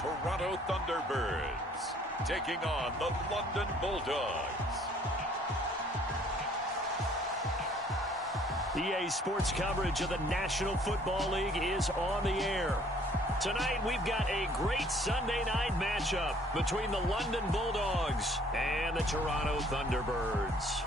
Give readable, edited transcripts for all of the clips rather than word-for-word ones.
Toronto Thunderbirds taking on the London Bulldogs. EA Sports coverage of the National Football League is on the air. Tonight, we've got a great Sunday night matchup between the London Bulldogs and the Toronto Thunderbirds.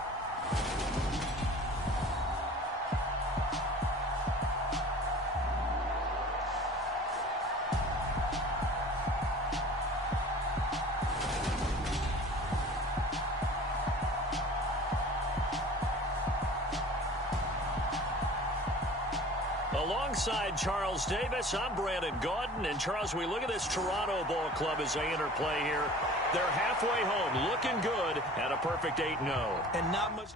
Alongside Charles Davis, I'm Brandon Gaudin. And Charles, we look at this Toronto Ball Club as they enter play here. They're halfway home, looking good at a perfect 8-0. And not much.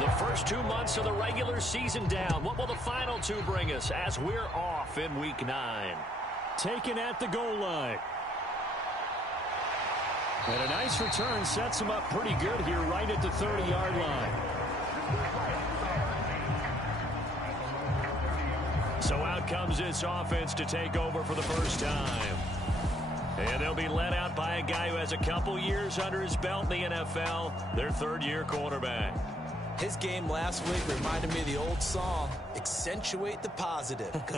The first 2 months of the regular season down. What will the final two bring us as we're off in Week 9? Taken at the goal line. And a nice return sets him up pretty good here right at the 30-yard line. So out comes this offense to take over for the first time. And they'll be led out by a guy who has a couple years under his belt in the NFL, their third-year quarterback. His game last week reminded me of the old song, Accentuate the Positive, because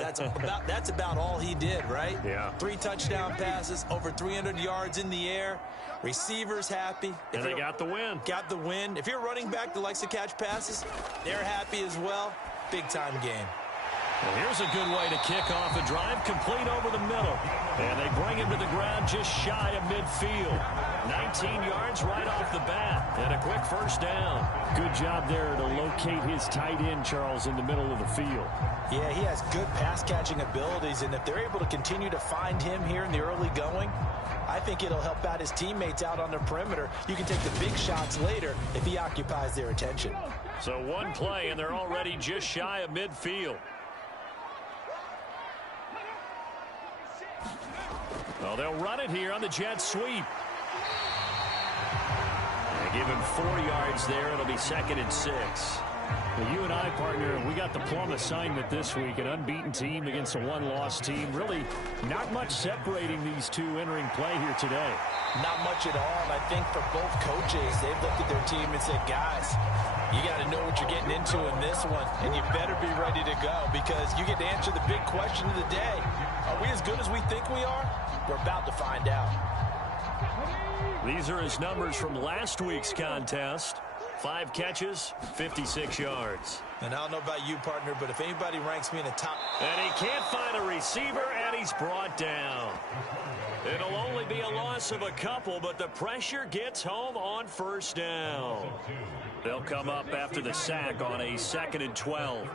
that's about all he did, right? Yeah. 3 touchdown passes, over 300 yards in the air, receivers happy. And they got the win. Got the win. If you're running back that likes to catch passes, they're happy as well. Big-time game. Well, here's a good way to kick off a drive, complete over the middle. And they bring him to the ground just shy of midfield. 19 yards right off the bat, and a quick first down. Good job there to locate his tight end, Charles, in the middle of the field. Yeah, he has good pass-catching abilities, and if they're able to continue to find him here in the early going, I think it'll help out his teammates out on the perimeter. You can take the big shots later if he occupies their attention. So one play, and they're already just shy of midfield. Well, they'll run it here on the jet sweep. They give him 4 yards there. It'll be 2nd and 6. Well, you and I, partner, we got the plum assignment this week. An unbeaten team against a one-loss team. Really not much separating these two entering play here today. Not much at all. And I think for both coaches, they've looked at their team and said, guys, you got to know what you're getting into in this one, and you better be ready to go because you get to answer the big question of the day. Are we as good as we think we are? We're about to find out. These are his numbers from last week's contest. 5 catches, 56 yards. And I don't know about you, partner, but if anybody ranks me in the top... And he can't find a receiver, and he's brought down. It'll only be a loss of a couple, but the pressure gets home on first down. They'll come up after the sack on a 2nd and 12.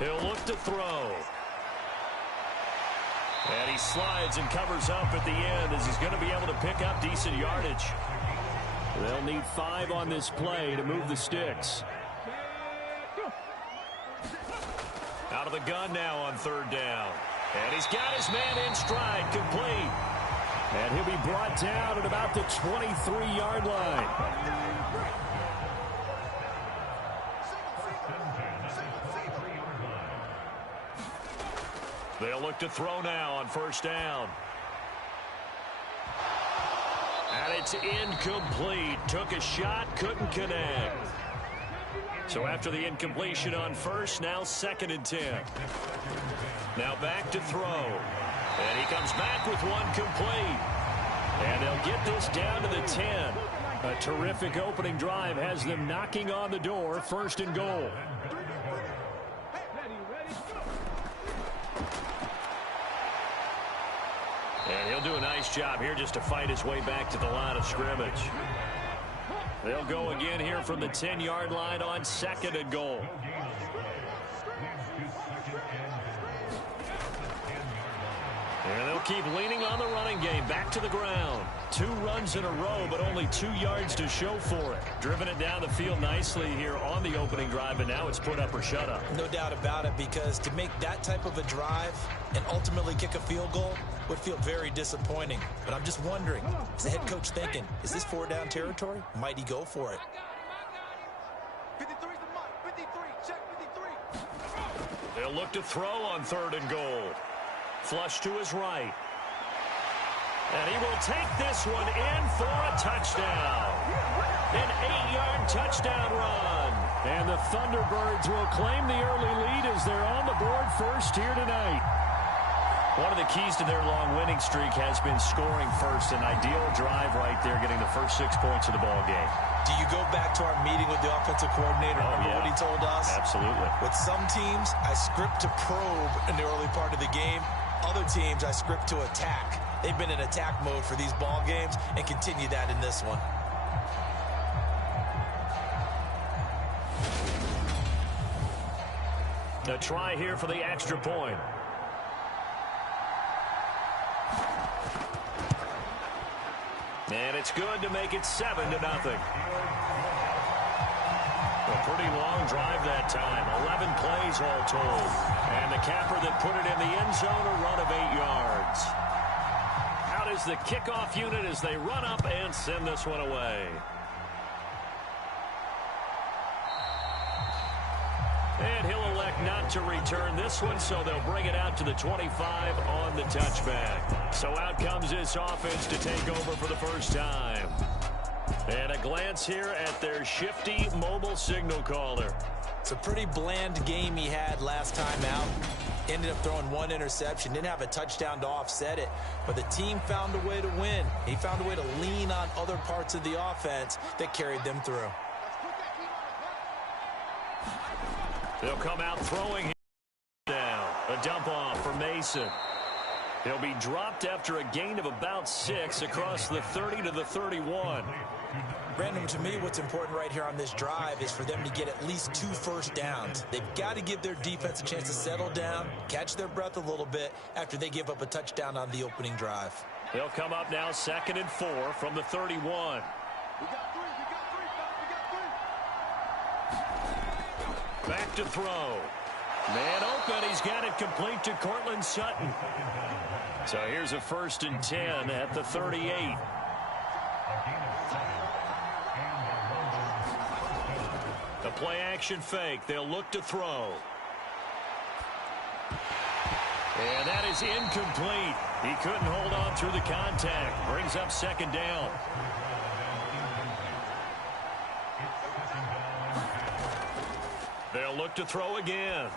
He'll look to throw. And he slides and covers up at the end as he's going to be able to pick up decent yardage. They'll need 5 on this play to move the sticks. Out of the gun now on 3rd down. And he's got his man in stride, complete. And he'll be brought down at about the 23-yard line. They'll look to throw now on 1st down. And it's incomplete. Took a shot, couldn't connect. So after the incompletion on 1st, now 2nd and 10. Now back to throw. And he comes back with one complete. And they'll get this down to the 10. A terrific opening drive has them knocking on the door, 1st and goal. And he'll do a nice job here just to fight his way back to the line of scrimmage. They'll go again here from the 10-yard line on 2nd and goal. And And they'll keep leaning on the running game. Back to the ground. 2 runs in a row, but only 2 yards to show for it. Driven it down the field nicely here on the opening drive, and now it's put up or shut up. No doubt about it, because to make that type of a drive and ultimately kick a field goal would feel very disappointing. But I'm just wondering, is the head coach thinking, is this 4-down territory? Might he go for it? 53's the mark. 53. Check 53. They'll look to throw on 3rd and goal. Flush to his right. And he will take this one in for a touchdown. An 8-yard touchdown run. And the Thunderbirds will claim the early lead as they're on the board first here tonight. One of the keys to their long winning streak has been scoring first. An ideal drive right there, getting the first 6 points of the ball game. Do you go back to our meeting with the offensive coordinator? Remember what he told us? Absolutely. With some teams, I script to probe in the early part of the game. Other teams, I script to attack. They've been in attack mode for these ball games and continue that in this one. A try here for the extra point. And it's good to make it 7-0. A pretty long drive that time. 11 plays all told. And the capper that put it in the end zone, a run of 8 yards. Out is the kickoff unit as they run up and send this one away. And he'll elect not to return this one, so they'll bring it out to the 25 on the touchback. So out comes this offense to take over for the first time. And a glance here at their shifty mobile signal caller. It's a pretty bland game he had last time out. Ended up throwing 1 interception. Didn't have a touchdown to offset it. But the team found a way to win. He found a way to lean on other parts of the offense that carried them through. They'll come out throwing him down. A dump off for Mason. He'll be dropped after a gain of about 6 across the 30 to the 31. Brandon, to me, what's important right here on this drive is for them to get at least 2 first downs. They've got to give their defense a chance to settle down, catch their breath a little bit after they give up a touchdown on the opening drive. They'll come up now 2nd and 4 from the 31. We got 3. We got 3. Back to throw. Man open. He's got it complete to Cortland Sutton. So here's a 1st and 10 at the 38. The play action fake. They'll look to throw. And that is incomplete. He couldn't hold on through the contact. Brings up 2nd down. They'll look to throw again.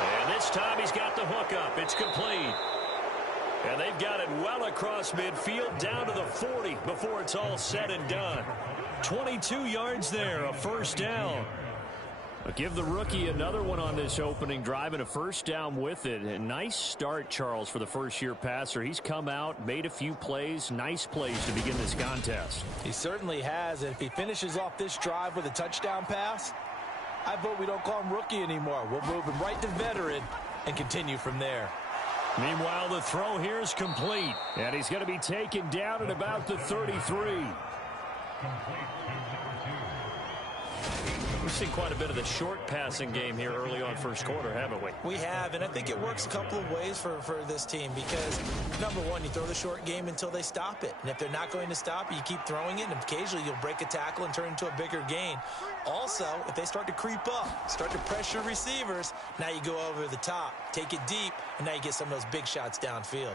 And this time he's got the hook up. It's complete. And they've got it well across midfield down to the 40 before it's all said and done. 22 yards there, a 1st down. I'll give the rookie another one on this opening drive and a 1st down with it. A nice start, Charles, for the first-year passer. He's come out, made a few plays, nice plays to begin this contest. He certainly has, and if he finishes off this drive with a touchdown pass, I vote we don't call him rookie anymore. We'll move him right to veteran and continue from there. Meanwhile, the throw here is complete. And he's going to be taken down at about the 33. We've seen quite a bit of the short passing game here early on first quarter, haven't we? We have, and I think it works a couple of ways for this team because, number one, you throw the short game until they stop it. And if they're not going to stop it, you keep throwing it, and occasionally you'll break a tackle and turn it into a bigger gain. Also, if they start to creep up, start to pressure receivers, now you go over the top, take it deep, and now you get some of those big shots downfield.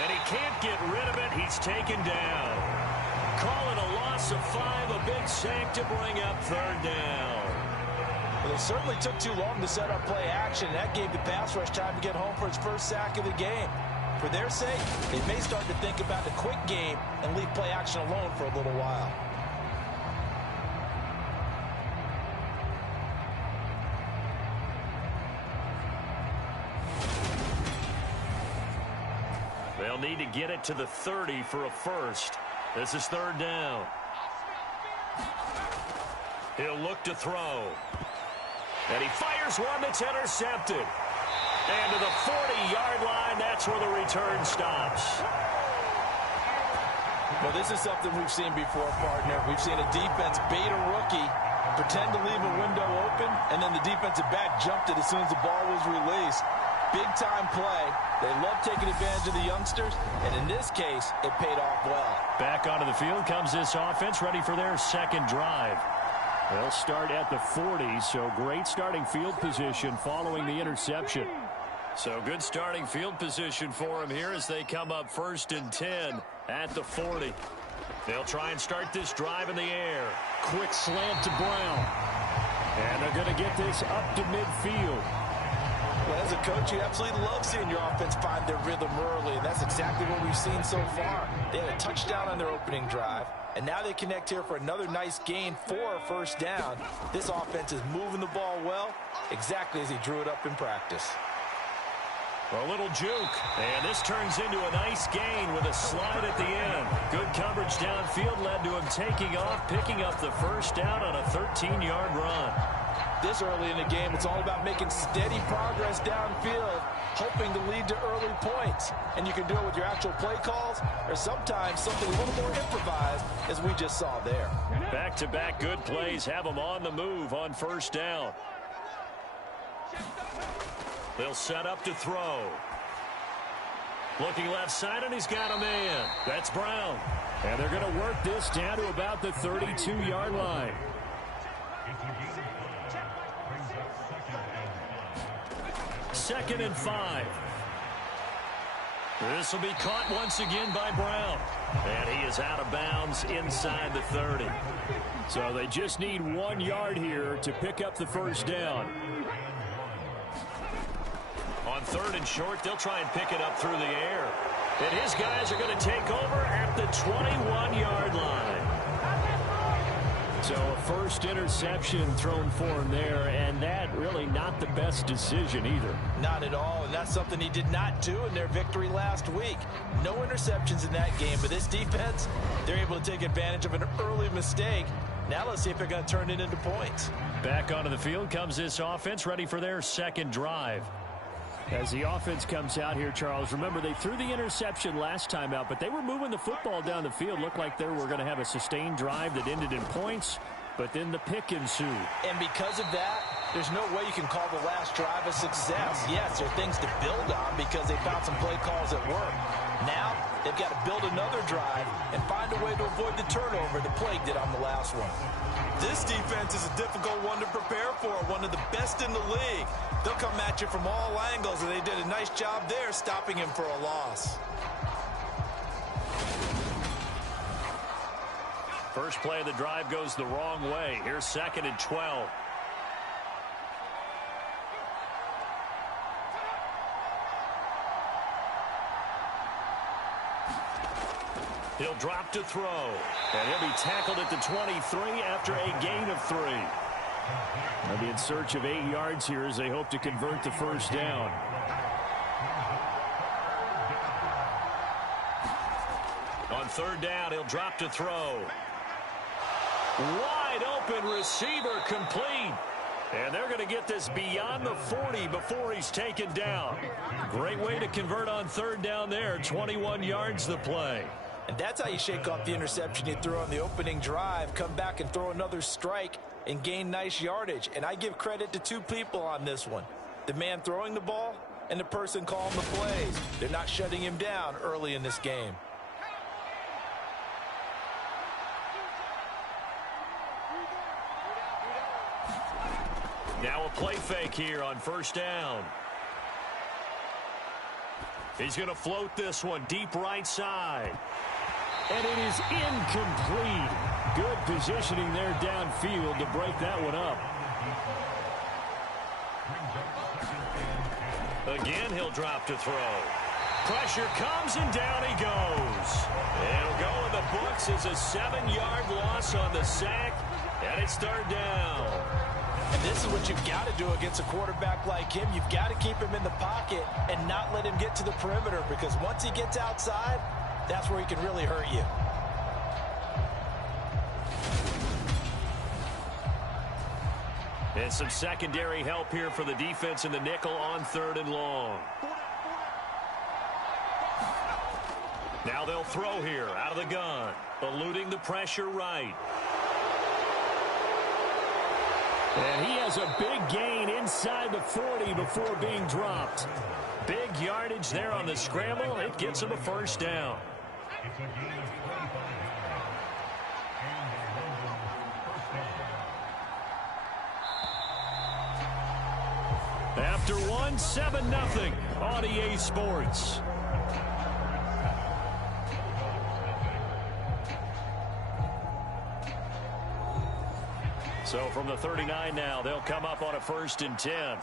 And he can't get rid of it. He's taken down. Call it a loss of 5, a big sack to bring up 3rd down. Well, it certainly took too long to set up play action. That gave the pass rush time to get home for its first sack of the game. For their sake, they may start to think about a quick game and leave play action alone for a little while. They'll need to get it to the 30 for a 1st. This is 3rd down. He'll look to throw. And he fires one that's intercepted. And to the 40-yard line, that's where the return stops. Well, this is something we've seen before, partner. We've seen a defense bait a rookie, pretend to leave a window open, and then the defensive back jumped it as soon as the ball was released. Big-time play. They love taking advantage of the youngsters, and in this case, it paid off well. Back onto the field comes this offense, ready for their second drive. They'll start at the 40, so great starting field position following the interception. So good starting field position for them here as they come up 1st and 10 at the 40. They'll try and start this drive in the air. Quick slant to Brown. And they're going to get this up to midfield. Well, as a coach, you absolutely love seeing your offense find their rhythm early, and that's exactly what we've seen so far. They had a touchdown on their opening drive, and now they connect here for another nice gain for a first down. This offense is moving the ball well, exactly as he drew it up in practice. A little juke, and this turns into a nice gain with a slide at the end. Good coverage downfield led to him taking off, picking up the first down on a 13-yard run. This early in the game, it's all about making steady progress downfield, hoping to lead to early points. And you can do it with your actual play calls, or sometimes something a little more improvised, as we just saw there. Back-to-back good plays have them on the move on first down. They'll set up to throw. Looking left side, and he's got a man. That's Brown. And they're going to work this down to about the 32-yard line. Second and 5. This will be caught once again by Brown. And he is out of bounds inside the 30. So they just need 1 yard here to pick up the first down. On 3rd and short, they'll try and pick it up through the air. And his guys are going to take over at the 21-yard line. So a first interception thrown for him there, and that really not the best decision either. Not at all, and that's something he did not do in their victory last week. No interceptions in that game, but this defense, they're able to take advantage of an early mistake. Now let's see if they're going to turn it into points. Back onto the field comes this offense, ready for their second drive. As the offense comes out here, Charles, remember they threw the interception last time out, but they were moving the football down the field. Looked like they were going to have a sustained drive that ended in points, but then the pick ensued. And because of that, there's no way you can call the last drive a success. Yes, there are things to build on because they found some play calls that work. Now, they've got to build another drive and find a way to avoid the turnover the Plague did on the last one. This defense is a difficult one to prepare for, one of the best in the league. They'll come at you from all angles, and they did a nice job there stopping him for a loss. First play of the drive goes the wrong way. Here's 2nd and 12. He'll drop to throw. And he'll be tackled at the 23 after a gain of 3. They'll be in search of 8 yards here as they hope to convert the first down. On 3rd down, he'll drop to throw. Wide open receiver complete. And they're going to get this beyond the 40 before he's taken down. Great way to convert on 3rd down there. 21 yards the play. And that's how you shake off the interception you threw on the opening drive, come back and throw another strike and gain nice yardage. And I give credit to 2 people on this one. The man throwing the ball and the person calling the plays. They're not shutting him down early in this game. Now a play fake here on 1st down. He's going to float this one deep right side. And it is incomplete. Good positioning there downfield to break that one up. Again, he'll drop to throw. Pressure comes, and down he goes. It'll go in the books as a 7-yard loss on the sack, and it's 3rd down. And this is what you've got to do against a quarterback like him. You've got to keep him in the pocket and not let him get to the perimeter, because once he gets outside, that's where he can really hurt you. And some secondary help here for the defense in the nickel on 3rd and long. Now they'll throw here out of the gun. Eluding the pressure right. And he has a big gain inside the 40 before being dropped. Big yardage there on the scramble. It gets him a first down. After one, 7-0 on EA Sports. So from the 39 now, they'll come up on a 1st and 10.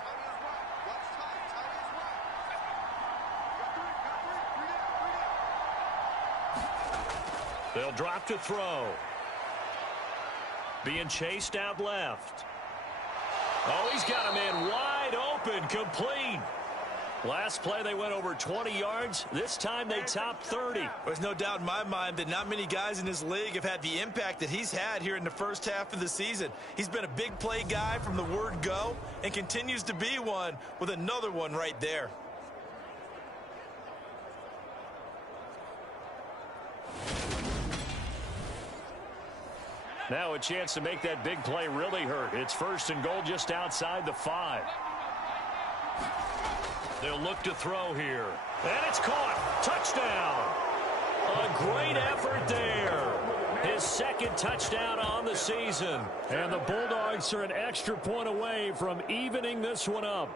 They'll drop to throw. Being chased out left. Oh, he's got a man wide open, complete. Last play, they went over 20 yards. This time, they topped 30. There's no doubt in my mind that not many guys in this league have had the impact that he's had here in the first half of the season. He's been a big play guy from the word go and continues to be one with another one right there. Now a chance to make that big play really hurt. It's 1st and goal just outside the 5. They'll look to throw here. And it's caught. Touchdown. A great effort there. His 2nd touchdown on the season. And the Bulldogs are an extra point away from evening this one up.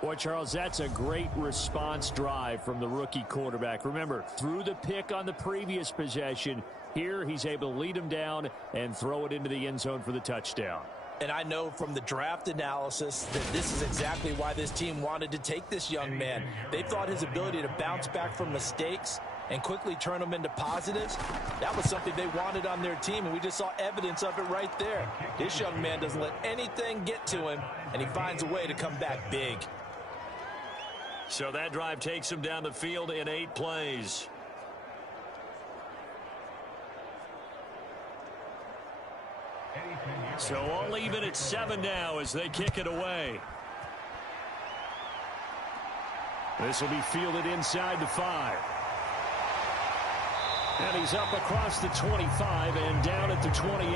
Boy, Charles, that's a great response drive from the rookie quarterback. Remember, threw the pick on the previous possession. Here, he's able to lead him down and throw it into the end zone for the touchdown. And I know from the draft analysis that this is exactly why this team wanted to take this young man. They thought his ability to bounce back from mistakes and quickly turn them into positives, that was something they wanted on their team, and we just saw evidence of it right there. This young man doesn't let anything get to him, and he finds a way to come back big. So that drive takes him down the field in 8 plays. So all even at 7 now as they kick it away. This will be fielded inside the 5. And he's up across the 25 and down at the 28.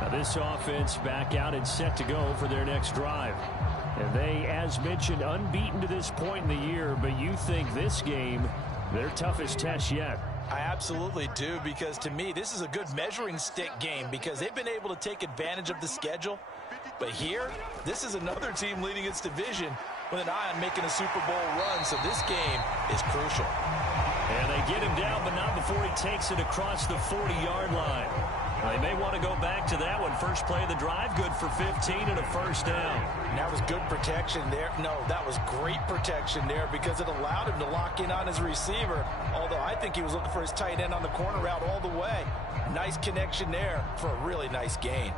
Now this offense back out and set to go for their next drive. And they, as mentioned, unbeaten to this point in the year, but you think this game, their toughest test yet. I absolutely do, because to me, this is a good measuring stick game because they've been able to take advantage of the schedule. But here, this is another team leading its division with an eye on making a Super Bowl run, so this game is crucial. And they get him down, but not before he takes it across the 40-yard line. They may want to go back to that one. First play of the drive, good for 15 and a first down. And that was good protection there. No, that was great protection there because it allowed him to lock in on his receiver, although I think he was looking for his tight end on the corner route all the way. Nice connection there for a really nice gain.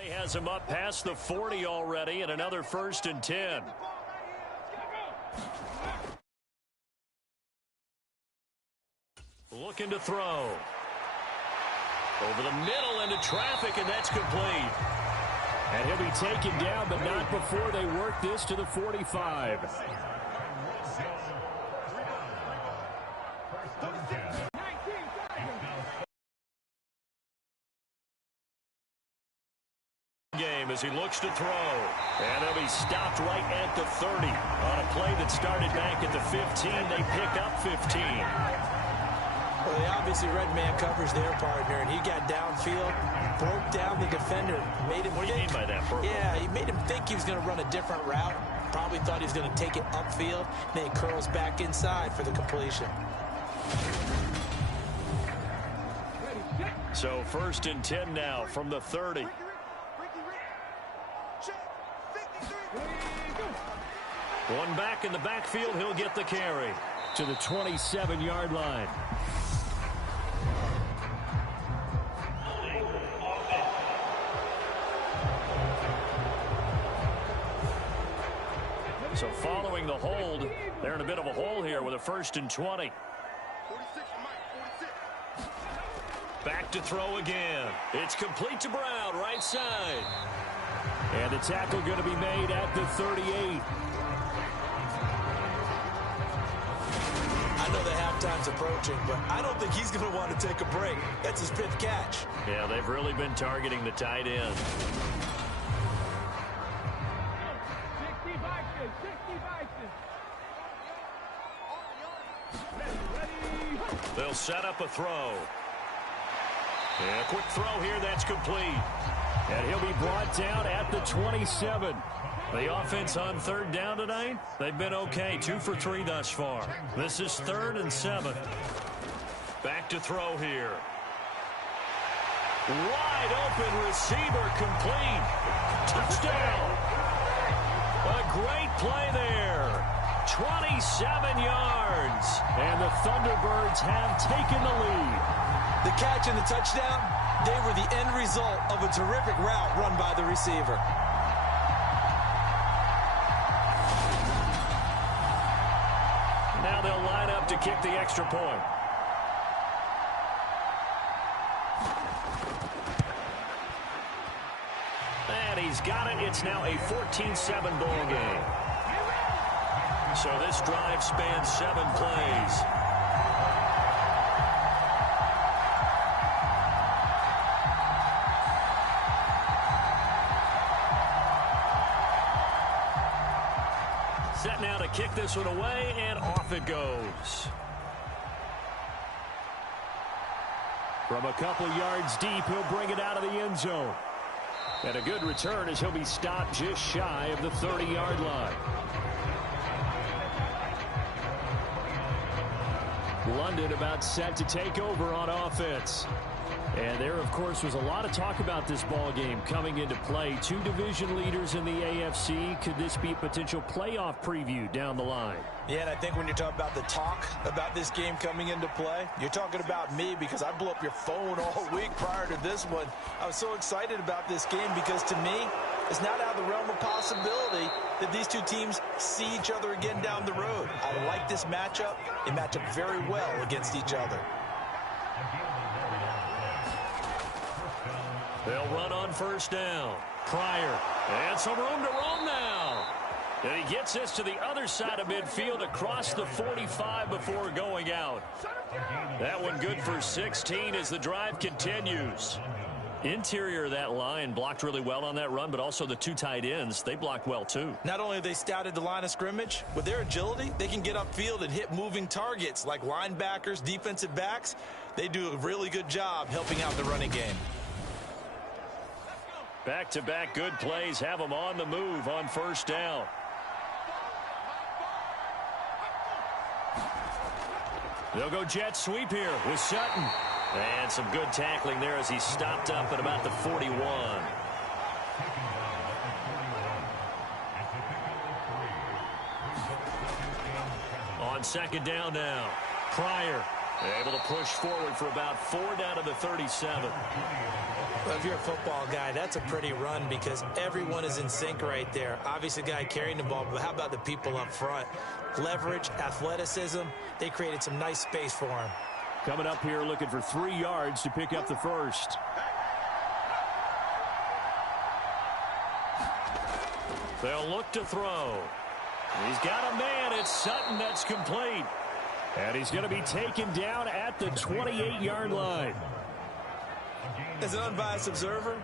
Play has him up past the 40 already, and another 1st and 10. Looking to throw. Over the middle into traffic, and that's complete. And he'll be taken down, but not before they work this to the 45. Game as he looks to throw, and they'll be stopped right at the 30 on a play that started back at the 15. They pick up 15. Well, they obviously read man coverage their partner, and he got downfield, broke down the defender, made him. What do you mean by that, Purple? Yeah, he made him think he was going to run a different route. Probably thought he was going to take it upfield. Then he curls back inside for the completion. So 1st and 10 now from the 30. One back in the backfield, he'll get the carry. To the 27-yard line. So following the hold, they're in a bit of a hole here with a 1st and 20. Back to throw again. It's complete to Brown, right side. And the tackle going to be made at the 38. I know the halftime's approaching, but I don't think he's going to want to take a break. That's his 5th catch. Yeah, they've really been targeting the tight end. They'll set up a throw. And a quick throw here, that's complete. And he'll be brought down at the 27. The offense on 3rd down tonight, they've been okay. 2 for 3 thus far. This is 3rd and 7. Back to throw here. Wide open receiver, complete. Touchdown. A great play there. 27 yards. And the Thunderbirds have taken the lead. The catch and the touchdown, they were the end result of a terrific route run by the receiver. Now they'll line up to kick the extra point. And he's got it. It's now a 14-7 ball game. So this drive spans 7 plays. Set now to kick this one away, and off it goes. From a couple yards deep, he'll bring it out of the end zone. And a good return as he'll be stopped just shy of the 30-yard line. London about set to take over on offense. And there, of course, was a lot of talk about this ball game coming into play. 2 division leaders in the AFC. Could this be a potential playoff preview down the line? Yeah, and I think when you're talking about the talk about this game coming into play, you're talking about me because I blew up your phone all week prior to this one. I was so excited about this game because, to me, it's not out of the realm of possibility that these 2 teams see each other again down the road. I like this matchup. They match up very well against each other. They'll run on 1st down. Pryor. And some room to roam now. And he gets this to the other side of midfield across the 45 before going out. That one good for 16 as the drive continues. Interior of that line blocked really well on that run, but also the 2 tight ends, they blocked well too. Not only have they scouted the line of scrimmage, with their agility, they can get upfield and hit moving targets like linebackers, defensive backs. They do a really good job helping out the running game. Back-to-back good plays have them on the move on 1st down. They'll go jet sweep here with Sutton. And some good tackling there as he stopped up at about the 41. On 2nd down now. Pryor. Able to push forward for about 4 down to the 37. Well, if you're a football guy, that's a pretty run because everyone is in sync right there. Obviously, the guy carrying the ball, but how about the people up front? Leverage, athleticism, they created some nice space for him. Coming up here looking for 3 yards to pick up the first. They'll look to throw. He's got a man. It's Sutton that's complete. And he's going to be taken down at the 28-yard line. As an unbiased observer,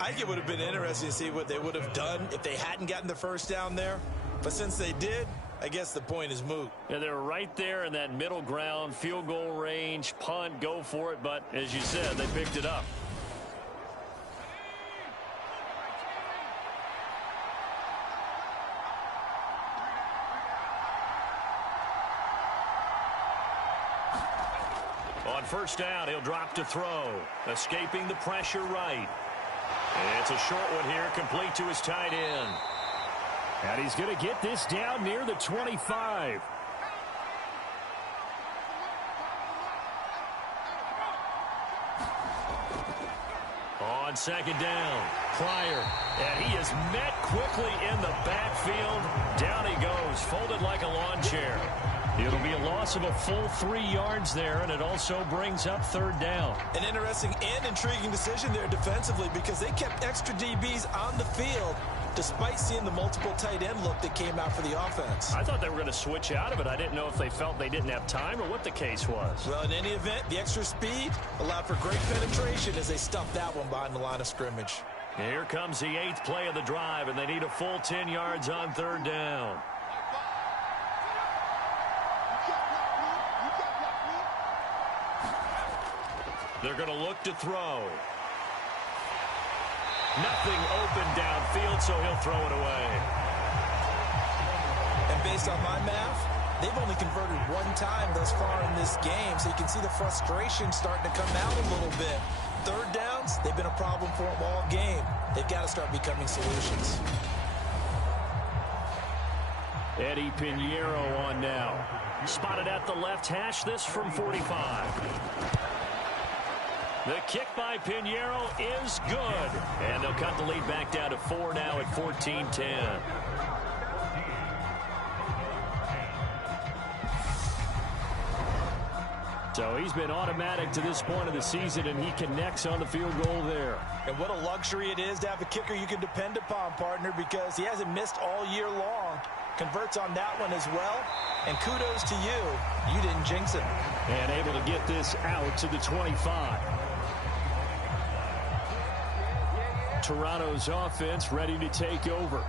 I think it would have been interesting to see what they would have done if they hadn't gotten the first down there. But since they did, I guess the point is moot. Yeah, they're right there in that middle ground, field goal range, punt, go for it. But as you said, they picked it up. On first down, he'll drop to throw. Escaping the pressure right. And it's a short one here, complete to his tight end. And he's going to get this down near the 25. On second down, Pryor. And he is met quickly in the backfield. Down he goes, folded like a lawn chair. It'll be a loss of a full 3 yards there, and it also brings up third down. An interesting and intriguing decision there defensively because they kept extra DBs on the field despite seeing the multiple tight end look that came out for the offense. I thought they were going to switch out of it. I didn't know if they felt they didn't have time or what the case was. Well, in any event, the extra speed allowed for great penetration as they stuffed that one behind the line of scrimmage. Here comes the 8th play of the drive, and they need a full 10 yards on third down. They're going to look to throw. Nothing open downfield, so he'll throw it away. And based on my math, they've only converted 1 time thus far in this game, so you can see the frustration starting to come out a little bit. Third downs, they've been a problem for them all game. They've got to start becoming solutions. Eddie Pinheiro on now. Spotted at the left hash, this from 45. The kick by Pinheiro is good. And they'll cut the lead back down to 4 now at 14-10. So he's been automatic to this point of the season, and he connects on the field goal there. And what a luxury it is to have a kicker you can depend upon, partner, because he hasn't missed all year long. Converts on that one as well. And kudos to you. You didn't jinx him. And able to get this out to the 25. Toronto's offense ready to take over.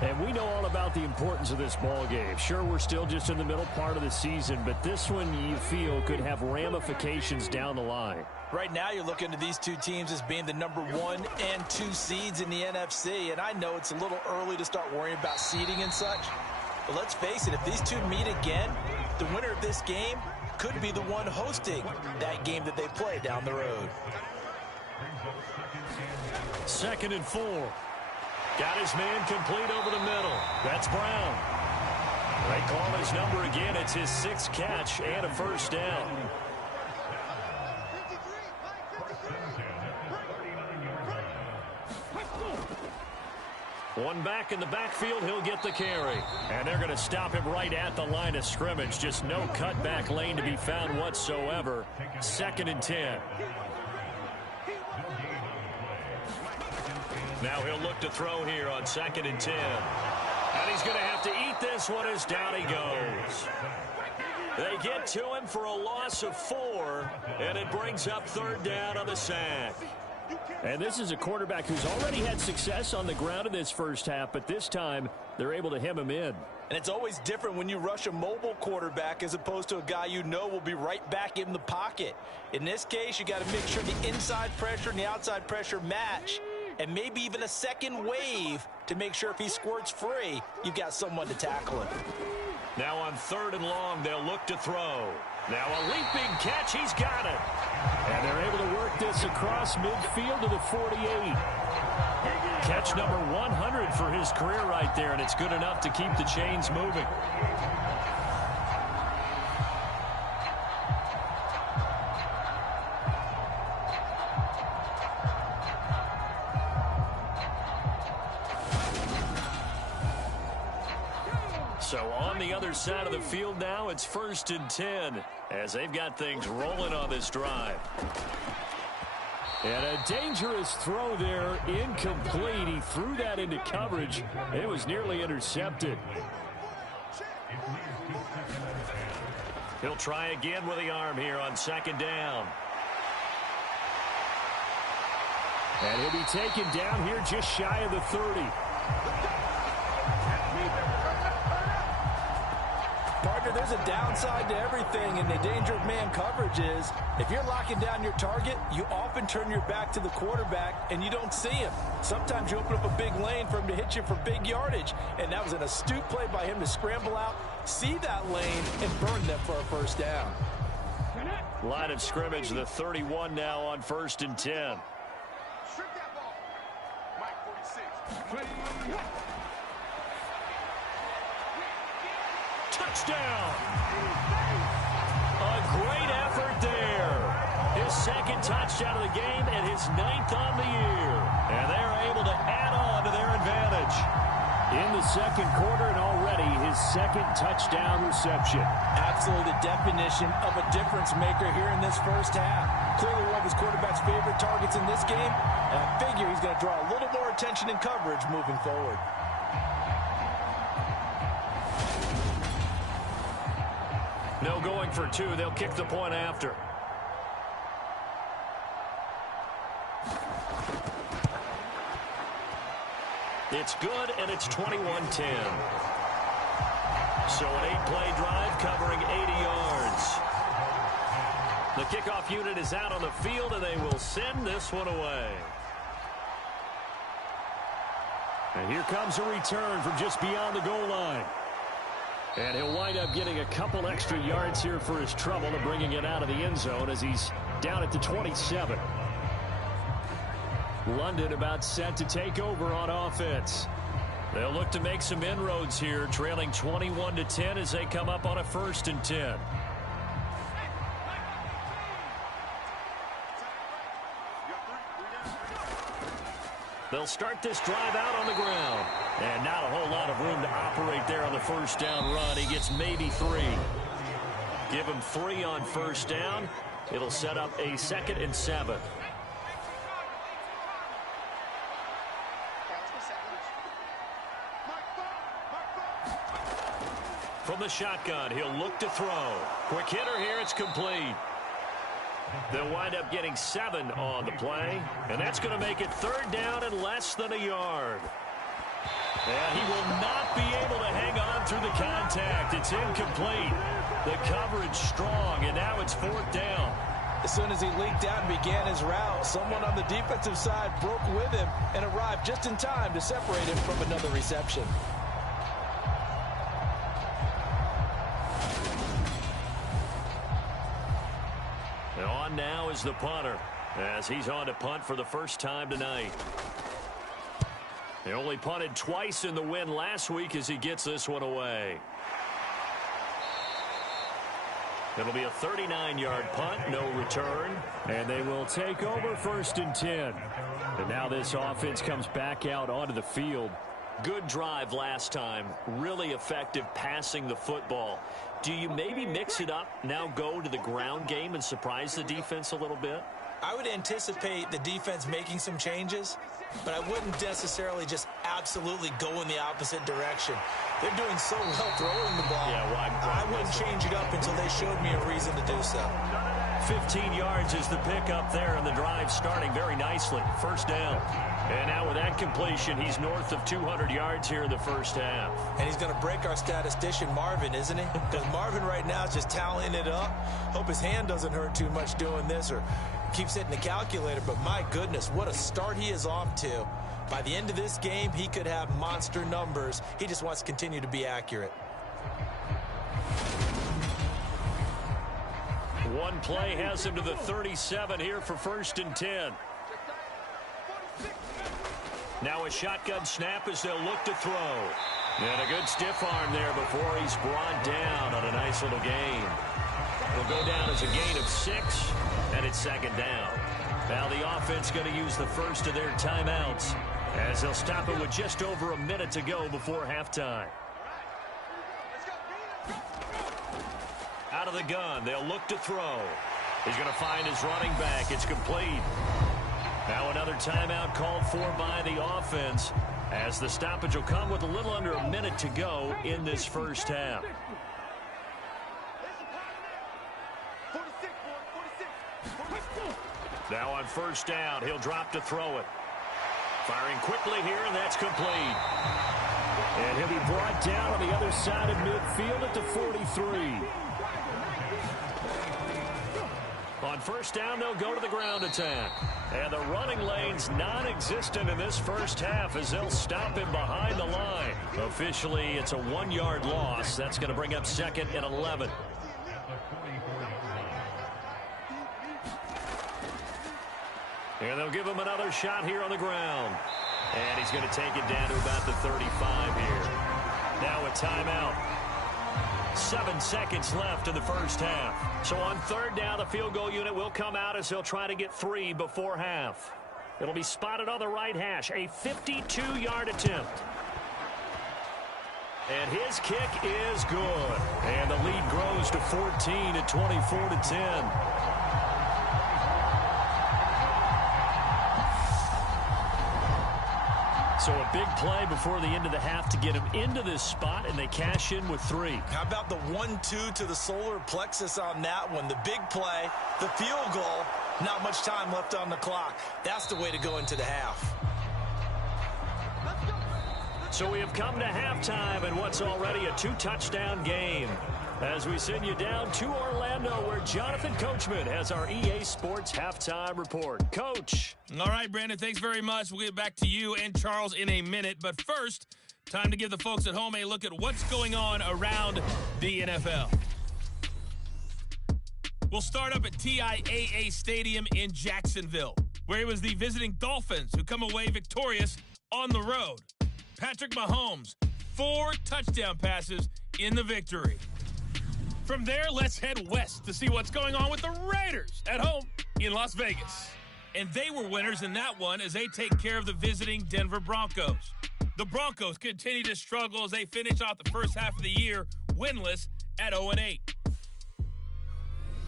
And we know all about the importance of this ball game. Sure, we're still just in the middle part of the season, but this one you feel could have ramifications down the line. Right now you're looking at these two teams as being the number 1 and 2 seeds in the NFC, and I know it's a little early to start worrying about seeding and such, but let's face it, if these two meet again, the winner of this game could be the one hosting that game that they play down the road. 2nd and 4. Got his man complete over the middle. That's Brown. They call his number again. It's his 6th catch and a first down. One back in the backfield, he'll get the carry. And they're going to stop him right at the line of scrimmage. Just no cutback lane to be found whatsoever. 2nd and 10. Now he'll look to throw here on 2nd and 10. And he's going to have to eat this one as down he goes. They get to him for a loss of 4, and it brings up third down on the sack. And this is a quarterback who's already had success on the ground in this first half, but this time they're able to hem him in. And it's always different when you rush a mobile quarterback as opposed to a guy you know will be right back in the pocket. In this case, you got to make sure the inside pressure and the outside pressure match. And maybe even a second wave to make sure if he squirts free, you've got someone to tackle him. Now on 3rd and long, they'll look to throw. Now a leaping catch, he's got it. And they're able to work this across midfield to the 48. Catch number 100 for his career right there, and it's good enough to keep the chains moving. So on the other side of the field now, it's 1st and 10 as they've got things rolling on this drive. And a dangerous throw there, incomplete. He threw that into coverage. It was nearly intercepted. He'll try again with the arm here on 2nd down. And he'll be taken down here just shy of the 30. Partner, there's a downside to everything, and the danger of man coverage is if you're locking down your target, you often turn your back to the quarterback and you don't see him. Sometimes you open up a big lane for him to hit you for big yardage, and that was an astute play by him to scramble out, see that lane, and burn them for a 1st down. Line of scrimmage, the 31 now on 1st and 10. Touchdown! A great effort there. His 2nd touchdown of the game and his 9th on the year. And they're able to add on to their advantage. In the 2nd quarter and already his 2nd touchdown reception. Absolutely the definition of a difference maker here in this 1st half. Clearly one of his quarterback's favorite targets in this game. And I figure he's going to draw a little more attention and coverage moving forward. No going for 2. They'll kick the point after. It's good, and it's 21-10. So an 8-play drive covering 80 yards. The kickoff unit is out on the field, and they will send this one away. And here comes a return from just beyond the goal line. And he'll wind up getting a couple extra yards here for his trouble of bringing it out of the end zone as he's down at the 27. London about set to take over on offense. They'll look to make some inroads here, trailing 21-10 as they come up on a 1st and 10. They'll start this drive out on the ground. And not a whole lot of room to operate there on the 1st down run. He gets maybe 3. Give him 3 on 1st down. It'll set up a 2nd and 7. From the shotgun, he'll look to throw. Quick hitter here, it's complete. They'll wind up getting 7 on the play, and that's going to make it 3rd down and less than a yard. And he will not be able to hang on through the contact. It's incomplete. The coverage strong, and now it's 4th down. As soon as he leaked out and began his route, someone on the defensive side broke with him and arrived just in time to separate him from another reception. And on now is the punter as he's on to punt for the 1st time tonight. He only punted twice in the win last week as he gets this one away. It'll be a 39-yard punt, no return. And they will take over 1st and 10. And now this offense comes back out onto the field. Good drive last time. Really effective passing the football. Do you maybe mix it up, now go to the ground game and surprise the defense a little bit? I would anticipate the defense making some changes, but I wouldn't necessarily just absolutely go in the opposite direction. They're doing so well throwing the ball. Yeah, I wouldn't change it up until they showed me a reason to do so. 15 yards is the pickup there, and the drive starting very nicely. 1st down. And now with that completion, he's north of 200 yards here in the 1st half. And he's going to break our statistician, Marvin, isn't he? Because Marvin right now is just tallying it up. Hope his hand doesn't hurt too much doing this or keeps hitting the calculator. But my goodness, what a start he is off to. By the end of this game, he could have monster numbers. He just wants to continue to be accurate. One play has him to the 37 here for 1st and 10. Now a shotgun snap as they'll look to throw. And a good stiff arm there before he's brought down on a nice little gain. Will go down as a gain of 6, and it's 2nd down. Now the offense going to use the first of their timeouts as they'll stop it with just over a minute to go before halftime. Out of the gun, they'll look to throw. He's going to find his running back. It's complete. Now another timeout called for by the offense, as the stoppage will come with a little under a minute to go in this first half. 46. Now on first down, he'll drop to throw it. Firing quickly here, and that's complete. And he'll be brought down on the other side of midfield at the 43. On first down, they'll go to the ground attack. And the running lane's non-existent in this first half as they'll stop him behind the line. Officially, it's a 1-yard loss. That's going to bring up 2nd and 11. And they'll give him another shot here on the ground. And he's going to take it down to about the 35 here. Now a timeout. 7 seconds left in the first half. So on third down, the field goal unit will come out as he'll try to get 3 before half. It'll be spotted on the right hash. A 52-yard attempt. And his kick is good. And the lead grows to 14 at 24-10. So a big play before the end of the half to get him into this spot, and they cash in with 3. How about the 1-2 to the solar plexus on that one? The big play, the field goal, not much time left on the clock. That's the way to go into the half. So we have come to halftime in what's already a 2-touchdown game, as we send you down to Orlando, where Jonathan Coachman has our EA Sports Halftime Report. Coach. All right, Brandon, thanks very much. We'll get back to you and Charles in a minute. But first, time to give the folks at home a look at what's going on around the NFL. We'll start up at TIAA Stadium in Jacksonville, where it was the visiting Dolphins who come away victorious on the road. Patrick Mahomes, 4 touchdown passes in the victory. From there, let's head west to see what's going on with the Raiders at home in Las Vegas. And they were winners in that one as they take care of the visiting Denver Broncos. The Broncos continue to struggle as they finish off the first half of the year winless at 0-8.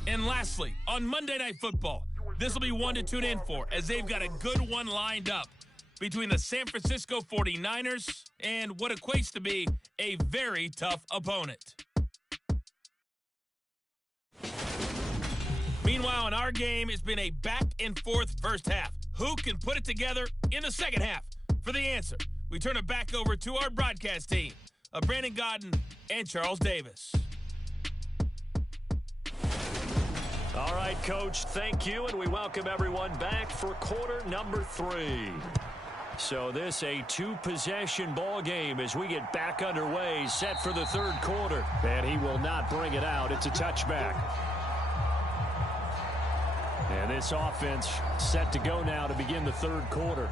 And lastly, on Monday Night Football, this will be one to tune in for as they've got a good one lined up between the San Francisco 49ers and what equates to be a very tough opponent. Meanwhile, in our game, it's been a back-and-forth first half. Who can put it together in the second half? For the answer, we turn it back over to our broadcast team of Brandon Godden and Charles Davis. All right, Coach, thank you, and we welcome everyone back for quarter number 3. So this a 2-possession ball game as we get back underway, set for the third quarter. And he will not bring it out. It's a touchback. And this offense set to go now to begin the third quarter.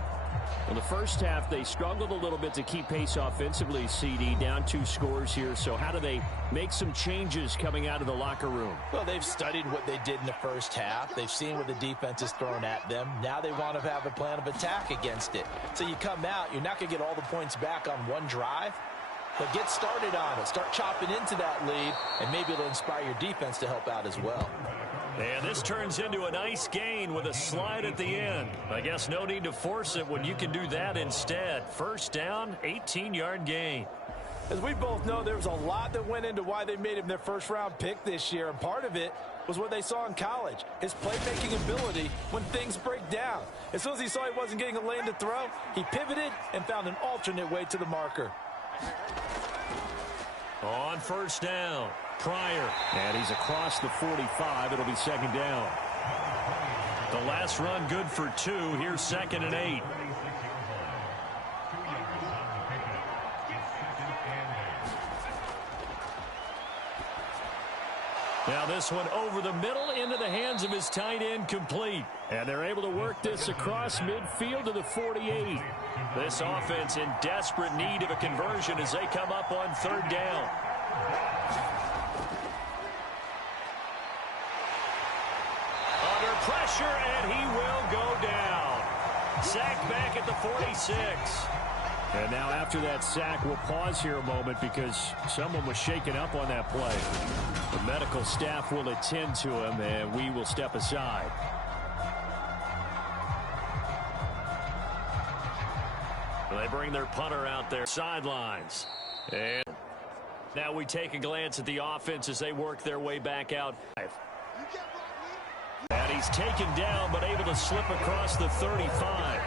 In the first half, they struggled a little bit to keep pace offensively, CD, down 2 scores here. So how do they make some changes coming out of the locker room? Well, they've studied what they did in the first half. They've seen what the defense is throwing at them. Now they want to have a plan of attack against it. So you come out, you're not going to get all the points back on one drive, but get started on it. Start chopping into that lead, and maybe it'll inspire your defense to help out as well. And this turns into a nice gain with a slide at the end. I guess no need to force it when you can do that instead. First down, 18-yard gain. As we both know, there was a lot that went into why they made him their first-round pick this year, and part of it was what they saw in college, his playmaking ability when things break down. As soon as he saw he wasn't getting a lane to throw, he pivoted and found an alternate way to the marker. On first down, Pryor. And he's across the 45. It'll be second down. The last run good for 2. Here's 2nd and 8. Now this one over the middle into the hands of his tight end, complete. And they're able to work this across midfield to the 48. This offense in desperate need of a conversion as they come up on third down. Under pressure, and he will go down. Sacked back at the 46. And now after that sack, we'll pause here a moment because someone was shaken up on that play. The medical staff will attend to him, and we will step aside. They bring their punter out there sidelines. And now we take a glance at the offense as they work their way back out. And he's taken down but able to slip across the 35.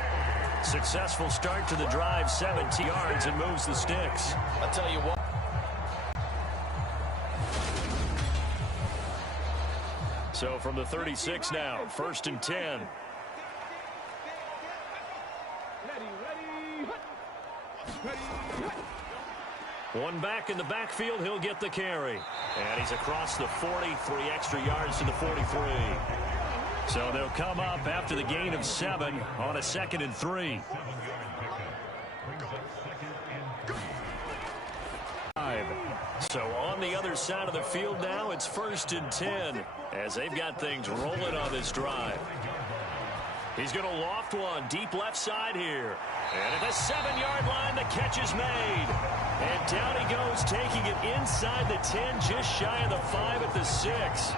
Successful start to the drive, 70 yards, and moves the sticks. I'll tell you what. So from the 36 now, 1st and 10. One back in the backfield, he'll get the carry. And he's across the 40, 3 extra yards to the 43. So they'll come up after the gain of 7 on a 2nd and 3. So on the other side of the field now, it's 1st and 10 as they've got things rolling on this drive. He's going to loft one deep left side here. And at the 7-yard line, the catch is made. And down he goes, taking it inside the 10, just shy of the 5 at the 6.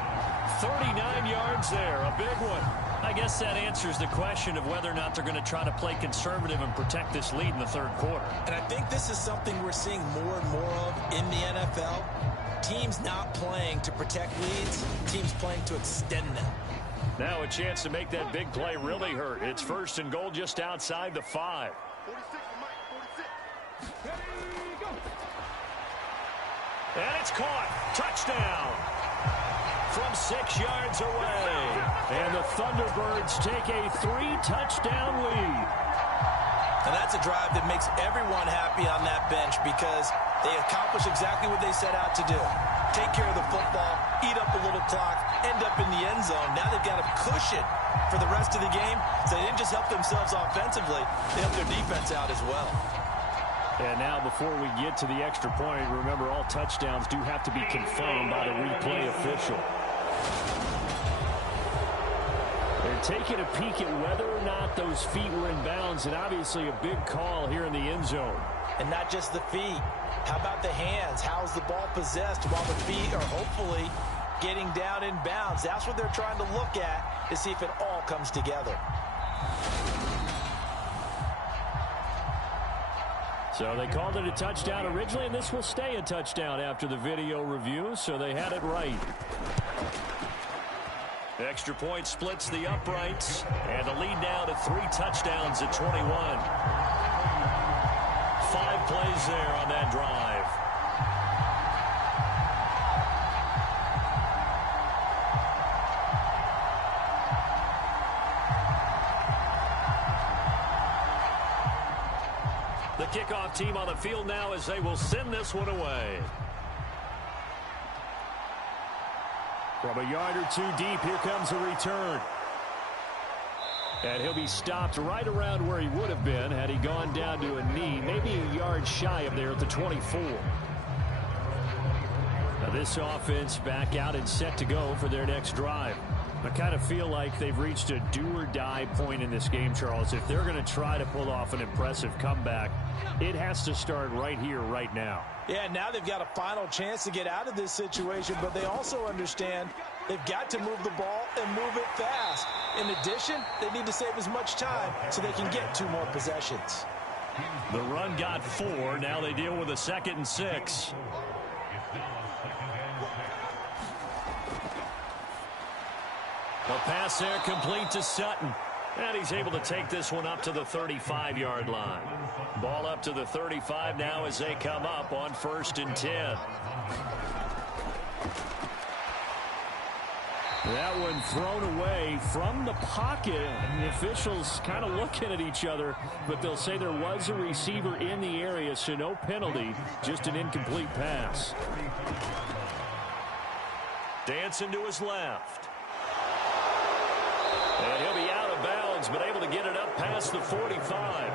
39 yards there, a big one. I guess that answers the question of whether or not they're going to try to play conservative and protect this lead in the 3rd quarter. And I think this is something we're seeing more and more of in the NFL. Teams not playing to protect leads, teams playing to extend them. Now a chance to make that big play really hurt. It's 1st and goal just outside the 5. 46, Mike, 46. And it's caught. Touchdown. From 6 yards away. And the Thunderbirds take a 3-touchdown lead. And that's a drive that makes everyone happy on that bench because they accomplish exactly what they set out to do. Take care of the football, eat up a little clock, end up in the end zone. Now they've got a cushion for the rest of the game. So they didn't just help themselves offensively, they helped their defense out as well. And now before we get to the extra point, remember all touchdowns do have to be confirmed by the replay official. They're taking a peek at whether or not those feet were in bounds, and obviously a big call here in the end zone. And not just the feet. How about the hands? How's the ball possessed while the feet are hopefully getting down in bounds? That's what they're trying to look at to see if it all comes together. So they called it a touchdown originally, and this will stay a touchdown after the video review, so they had it right. Extra point splits the uprights, and the lead now to 3 touchdowns at 21. 5 plays there on that drive. The kickoff team on the field now as they will send this one away. From a yard or 2 deep, here comes a return. And he'll be stopped right around where he would have been had he gone down to a knee, maybe a yard shy of there at the 24. Now this offense back out and set to go for their next drive. I kind of feel like they've reached a do-or-die point in this game, Charles. If they're going to try to pull off an impressive comeback, it has to start right here, right now. Yeah, now they've got a final chance to get out of this situation, but they also understand they've got to move the ball and move it fast. In addition, they need to save as much time so they can get 2 more possessions. The run got 4. Now they deal with a 2nd and 6. The pass there complete to Sutton. And he's able to take this one up to the 35-yard line. Ball up to the 35 now as they come up on 1st and 10. That one thrown away from the pocket. The officials kind of looking at each other, but they'll say there was a receiver in the area, so no penalty, just an incomplete pass. Dancing to his left. And he'll be out of bounds, but able to get it up past the 45.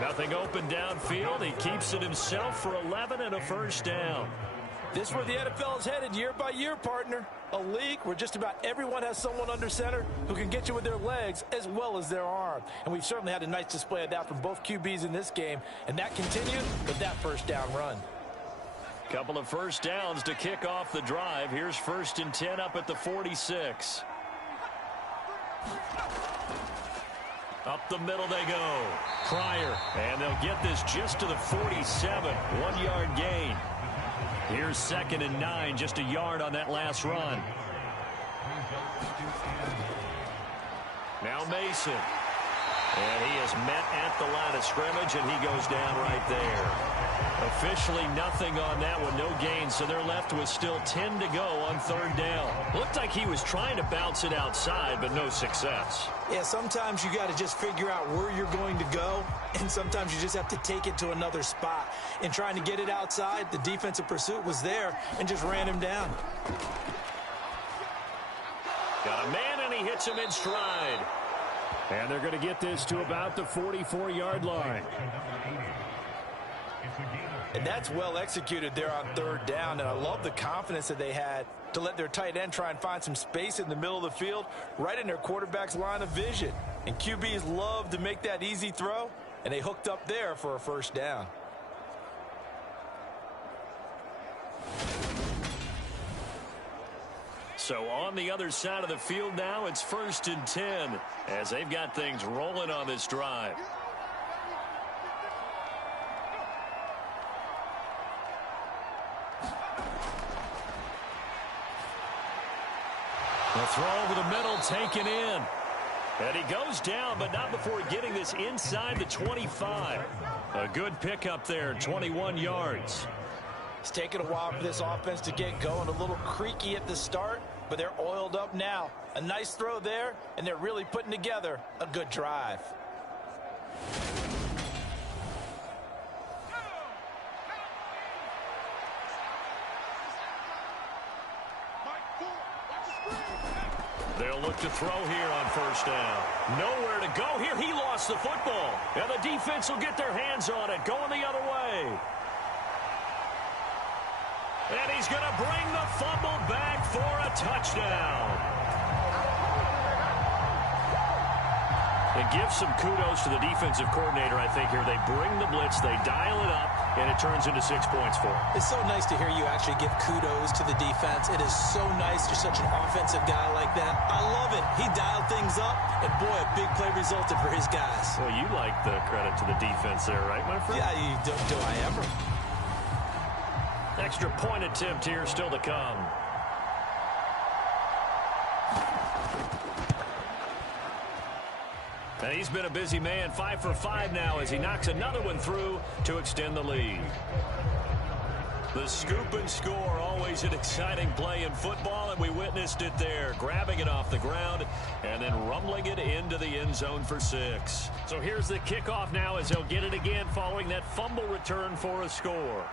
Nothing open downfield. He keeps it himself for 11 and a 1st down. This is where the NFL is headed year by year, partner. A league where just about everyone has someone under center who can get you with their legs as well as their arm. And we've certainly had a nice display of that from both QBs in this game. And that continued with that first down run. Couple of first downs to kick off the drive. Here's 1st and 10 up at the 46. Up the middle they go. Pryor. And they'll get this just to the 47. 1-yard gain. Here's 2nd and 9. Just a yard on that last run. Now Mason. And he is met at the line of scrimmage, and he goes down right there. Officially nothing on that one, no gain, so they're left with still 10 to go on 3rd down. Looked like he was trying to bounce it outside, but no success. Yeah, sometimes you got to just figure out where you're going to go, and sometimes you just have to take it to another spot. In trying to get it outside, the defensive pursuit was there and just ran him down. Got a man, and he hits him in stride. And they're going to get this to about the 44-yard line. And that's well executed there on 3rd down, and I love the confidence that they had to let their tight end try and find some space in the middle of the field, right in their quarterback's line of vision. And QBs love to make that easy throw, and they hooked up there for a first down. So on the other side of the field now, it's 1st and 10 as they've got things rolling on this drive. The throw over the middle taken in. And he goes down, but not before getting this inside the 25. A good pickup there, 21 yards. It's taken a while for this offense to get going. A little creaky at the start, but they're oiled up now. A nice throw there, and they're really putting together a good drive. They'll look to throw here on 1st down. Nowhere to go here. He lost the football. And the defense will get their hands on it, going the other way. And he's going to bring the fumble back for a touchdown. And give some kudos to the defensive coordinator, I think, here. They bring the blitz, they dial it up, and it turns into 6 points for him. It's so nice to hear you actually give kudos to the defense. It is so nice. You're such an offensive guy like that. I love it. He dialed things up, and boy, a big play resulted for his guys. Well, you like the credit to the defense there, right, my friend? Yeah, do I ever? Extra point attempt here still to come. And he's been a busy man, 5 for 5 now as he knocks another one through to extend the lead. The scoop and score, always an exciting play in football, and we witnessed it there, grabbing it off the ground and then rumbling it into the end zone for 6. So here's the kickoff now as they'll get it again following that fumble return for a score.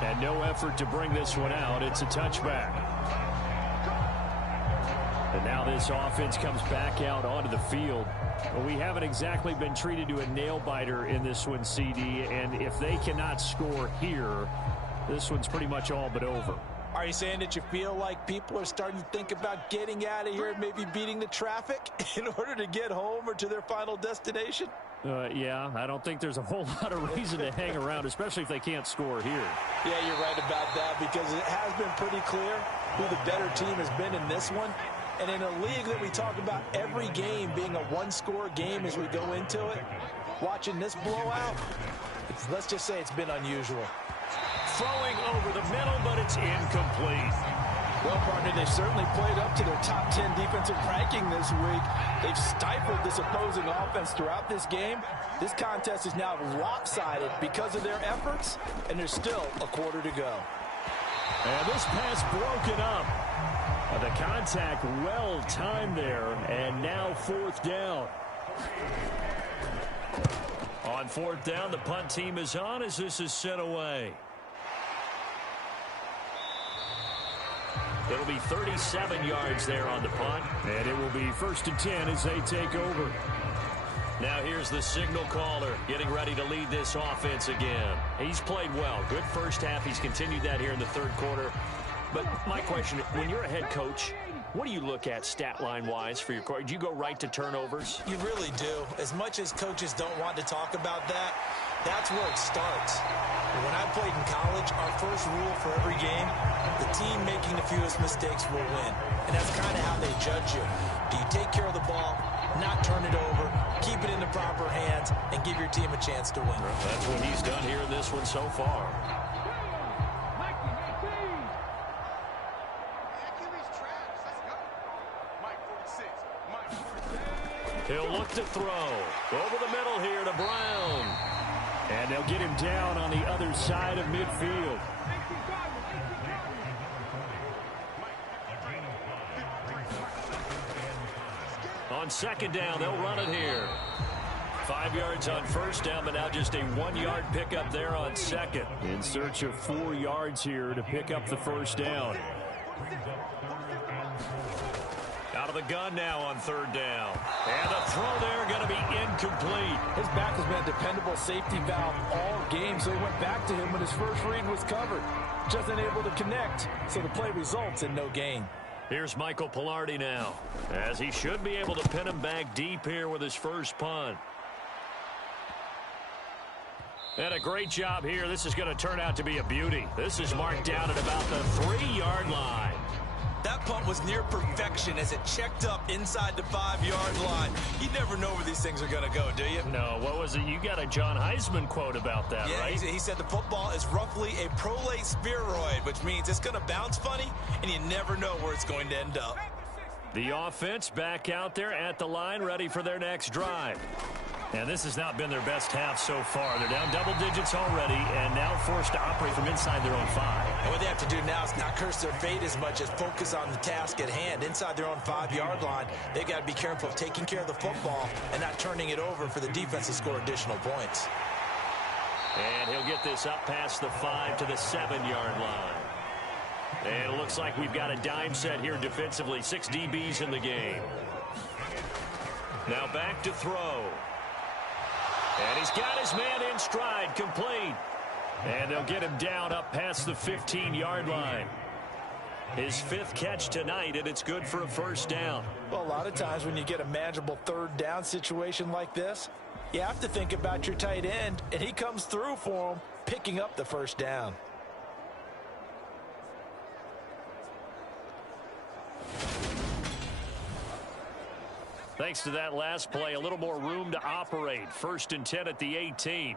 And no effort to bring this one out. It's a touchback. And now this offense comes back out onto the field. Well, we haven't exactly been treated to a nail-biter in this one, CD. And if they cannot score here, this one's pretty much all but over. Are you saying that you feel like people are starting to think about getting out of here and maybe beating the traffic in order to get home or to their final destination? Yeah, I don't think there's a whole lot of reason to hang around, especially if they can't score here. Yeah, you're right about that because it has been pretty clear who the better team has been in this one. And in a league that we talk about every game being a one-score game as we go into it, watching this blowout, let's just say it's been unusual. Throwing over the middle, but it's incomplete. Well, partner, they've certainly played up to their top 10 defensive ranking this week. They've stifled this opposing offense throughout this game. This contest is now lopsided because of their efforts, and there's still a quarter to go. And this pass broken up. The contact well timed there, and now 4th down. On 4th down, the punt team is on as this is sent away. It'll be 37 yards there on the punt. And it will be 1st and 10 as they take over. Now here's the signal caller getting ready to lead this offense again. He's played well. Good first half. He's continued that here in the third quarter. But my question, when you're a head coach, what do you look at stat line-wise for your coach? Do you go right to turnovers? You really do. As much as coaches don't want to talk about that, that's where it starts. When I played in college, our first rule for every game, the team making the fewest mistakes will win. And that's kind of how they judge you. Do you take care of the ball, not turn it over, keep it in the proper hands, and give your team a chance to win? That's what he's done here in this one so far. He'll look to throw. Over the middle here to Brown. And they'll get him down on the other side of midfield. On second down, they'll run it here. 5 yards on first down, but now just a 1-yard pickup there on second. In search of 4 yards here to pick up the first down. Out of the gun now on third down. And the throw there going to be incomplete. His back has been a dependable safety valve all game, so he went back to him when his first read was covered. Just unable to connect, so the play results in no gain. Here's Michael Pilardi now, as he should be able to pin him back deep here with his first punt. And a great job here. This is going to turn out to be a beauty. This is marked down at about the 3-yard line. That punt was near perfection as it checked up inside the 5-yard line. You never know where these things are going to go, do you? No, what was it? You got a John Heisman quote about that, yeah, right? He said the football is roughly a prolate spheroid, which means it's going to bounce funny, and you never know where it's going to end up. The offense back out there at the line, ready for their next drive. And this has not been their best half so far. They're down double digits already and now forced to operate from inside their own 5. And what they have to do now is not curse their fate as much as focus on the task at hand. Inside their own 5-yard line, they've got to be careful of taking care of the football and not turning it over for the defense to score additional points. And he'll get this up past the 5 to the 7-yard line. And it looks like we've got a dime set here defensively. 6 DBs in the game. Now back to throw. And he's got his man in stride, complete. And they'll get him down up past the 15-yard line. His 5th catch tonight, and it's good for a first down. Well, a lot of times when you get a manageable third down situation like this, you have to think about your tight end, and he comes through for him, picking up the first down. Thanks to that last play, a little more room to operate. 1st and 10 at the 18.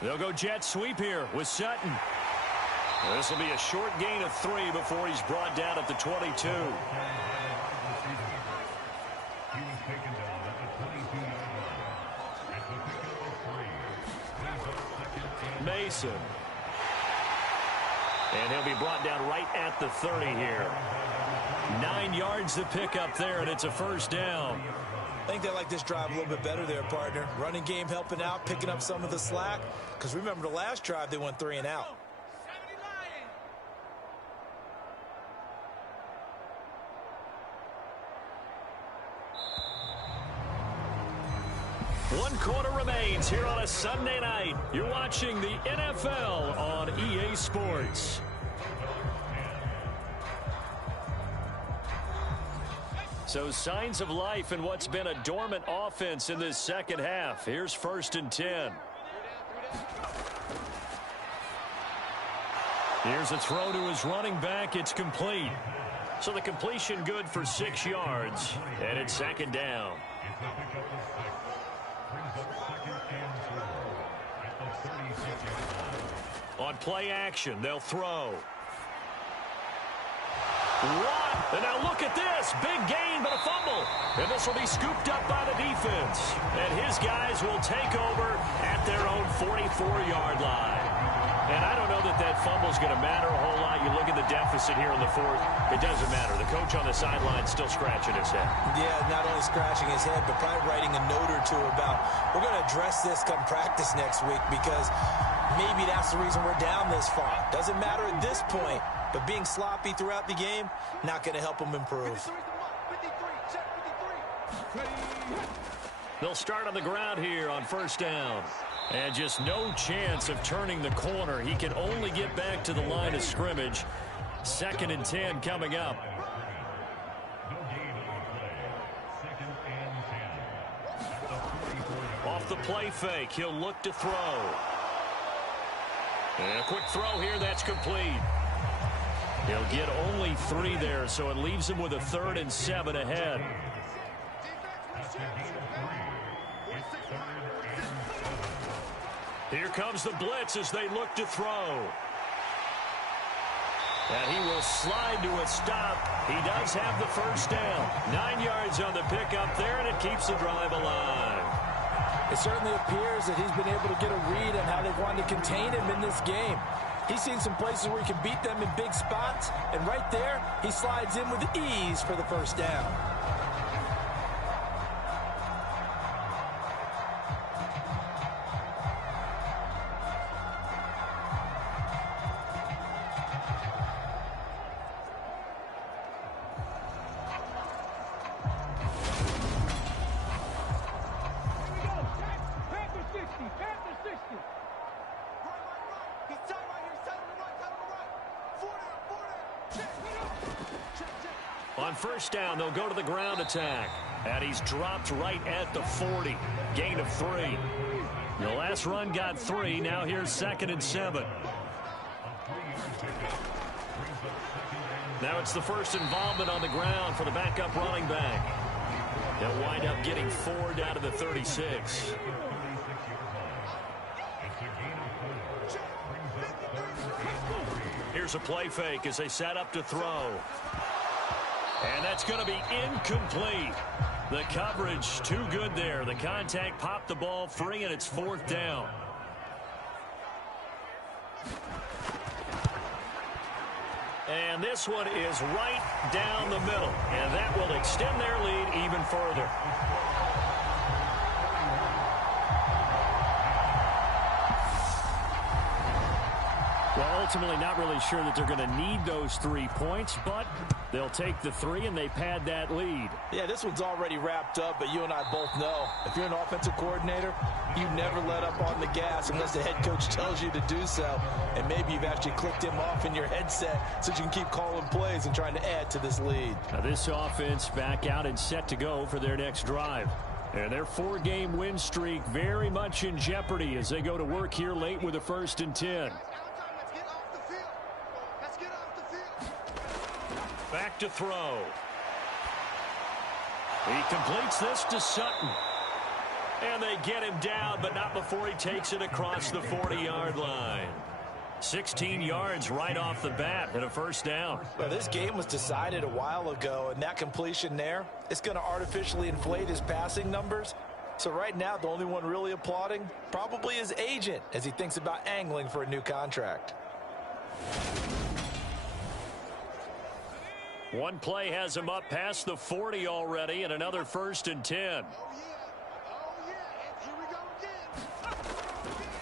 They'll go jet sweep here with Sutton. This will be a short gain of 3 before he's brought down at the 22. Mason. And he'll be brought down right at the 30 here. 9 yards to pick up there, and it's a first down. I think they like this drive a little bit better there, partner. Running game helping out, picking up some of the slack. Because remember the last drive, they went 3 and out. One quarter remains here on a Sunday night. You're watching the NFL on EA Sports. So signs of life in what's been a dormant offense in this second half. Here's 1st and 10. Here's a throw to his running back. It's complete. So the completion good for 6 yards. And it's 2nd down. On play action, they'll throw. What? And now look at this. Big gain, but a fumble. And this will be scooped up by the defense. And his guys will take over at their own 44-yard line. And I don't know that that fumble is going to matter a whole lot. You look at the deficit here in the 4th. It doesn't matter. The coach on the sideline still scratching his head. Yeah, not only scratching his head, but probably writing a note or two about, we're going to address this come practice next week because maybe that's the reason we're down this far. Doesn't matter at this point, but being sloppy throughout the game, not going to help them improve. They'll start on the ground here on first down. And just no chance of turning the corner. He can only get back to the line of scrimmage. 2nd and 10 coming up. Off the play fake, he'll look to throw. And a quick throw here, that's complete. He'll get only 3 there, so it leaves him with a 3rd and 7 ahead. Here comes the blitz as they look to throw. And he will slide to a stop. He does have the first down. 9 yards on the pickup there, and it keeps the drive alive. It certainly appears that he's been able to get a read on how they've wanted to contain him in this game. He's seen some places where he can beat them in big spots, and right there, he slides in with ease for the first down. On first down, they'll go to the ground attack. And he's dropped right at the 40. Gain of 3. The last run got 3. Now here's 2nd and 7. Now it's the first involvement on the ground for the backup running back. They'll wind up getting 4 down to the 36. Here's a play fake as they set up to throw. And that's going to be incomplete. The coverage too good there. The contact popped the ball free, and it's 4th down. And this one is right down the middle. And that will extend their lead even further. Well, ultimately not really sure that they're going to need those 3 points, but they'll take the 3 and they pad that lead. Yeah, this one's already wrapped up, but you and I both know if you're an offensive coordinator, you never let up on the gas unless the head coach tells you to do so. And maybe you've actually clicked him off in your headset so you can keep calling plays and trying to add to this lead. Now this offense back out and set to go for their next drive. And their 4-game win streak very much in jeopardy as they go to work here late with a 1st and 10. Back to throw. He completes this to Sutton. And they get him down, but not before he takes it across the 40-yard line. 16 yards right off the bat and a 1st down. Well, this game was decided a while ago, and that completion there, it's going to artificially inflate his passing numbers. So right now, the only one really applauding probably his agent as he thinks about angling for a new contract. One play has him up past the 40 already, and another 1st and 10.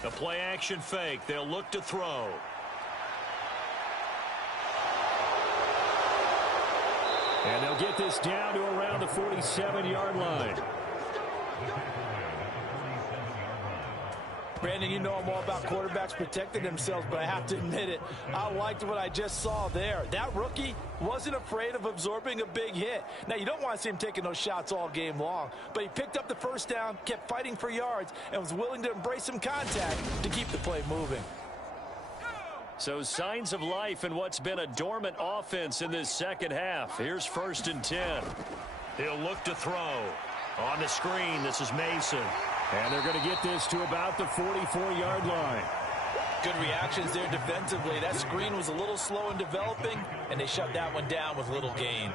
The play action fake. They'll look to throw. And they'll get this down to around the 47-yard line. Brandon, you know I'm all about quarterbacks protecting themselves, but I have to admit it. I liked what I just saw there. That rookie wasn't afraid of absorbing a big hit. Now, you don't want to see him taking those shots all game long, but he picked up the 1st down, kept fighting for yards, and was willing to embrace some contact to keep the play moving. So signs of life in what's been a dormant offense in this second half. Here's 1st and 10. He'll look to throw. On the screen, this is Mason. And they're going to get this to about the 44-yard line. Good reactions there defensively. That screen was a little slow in developing, and they shut that one down with little gain.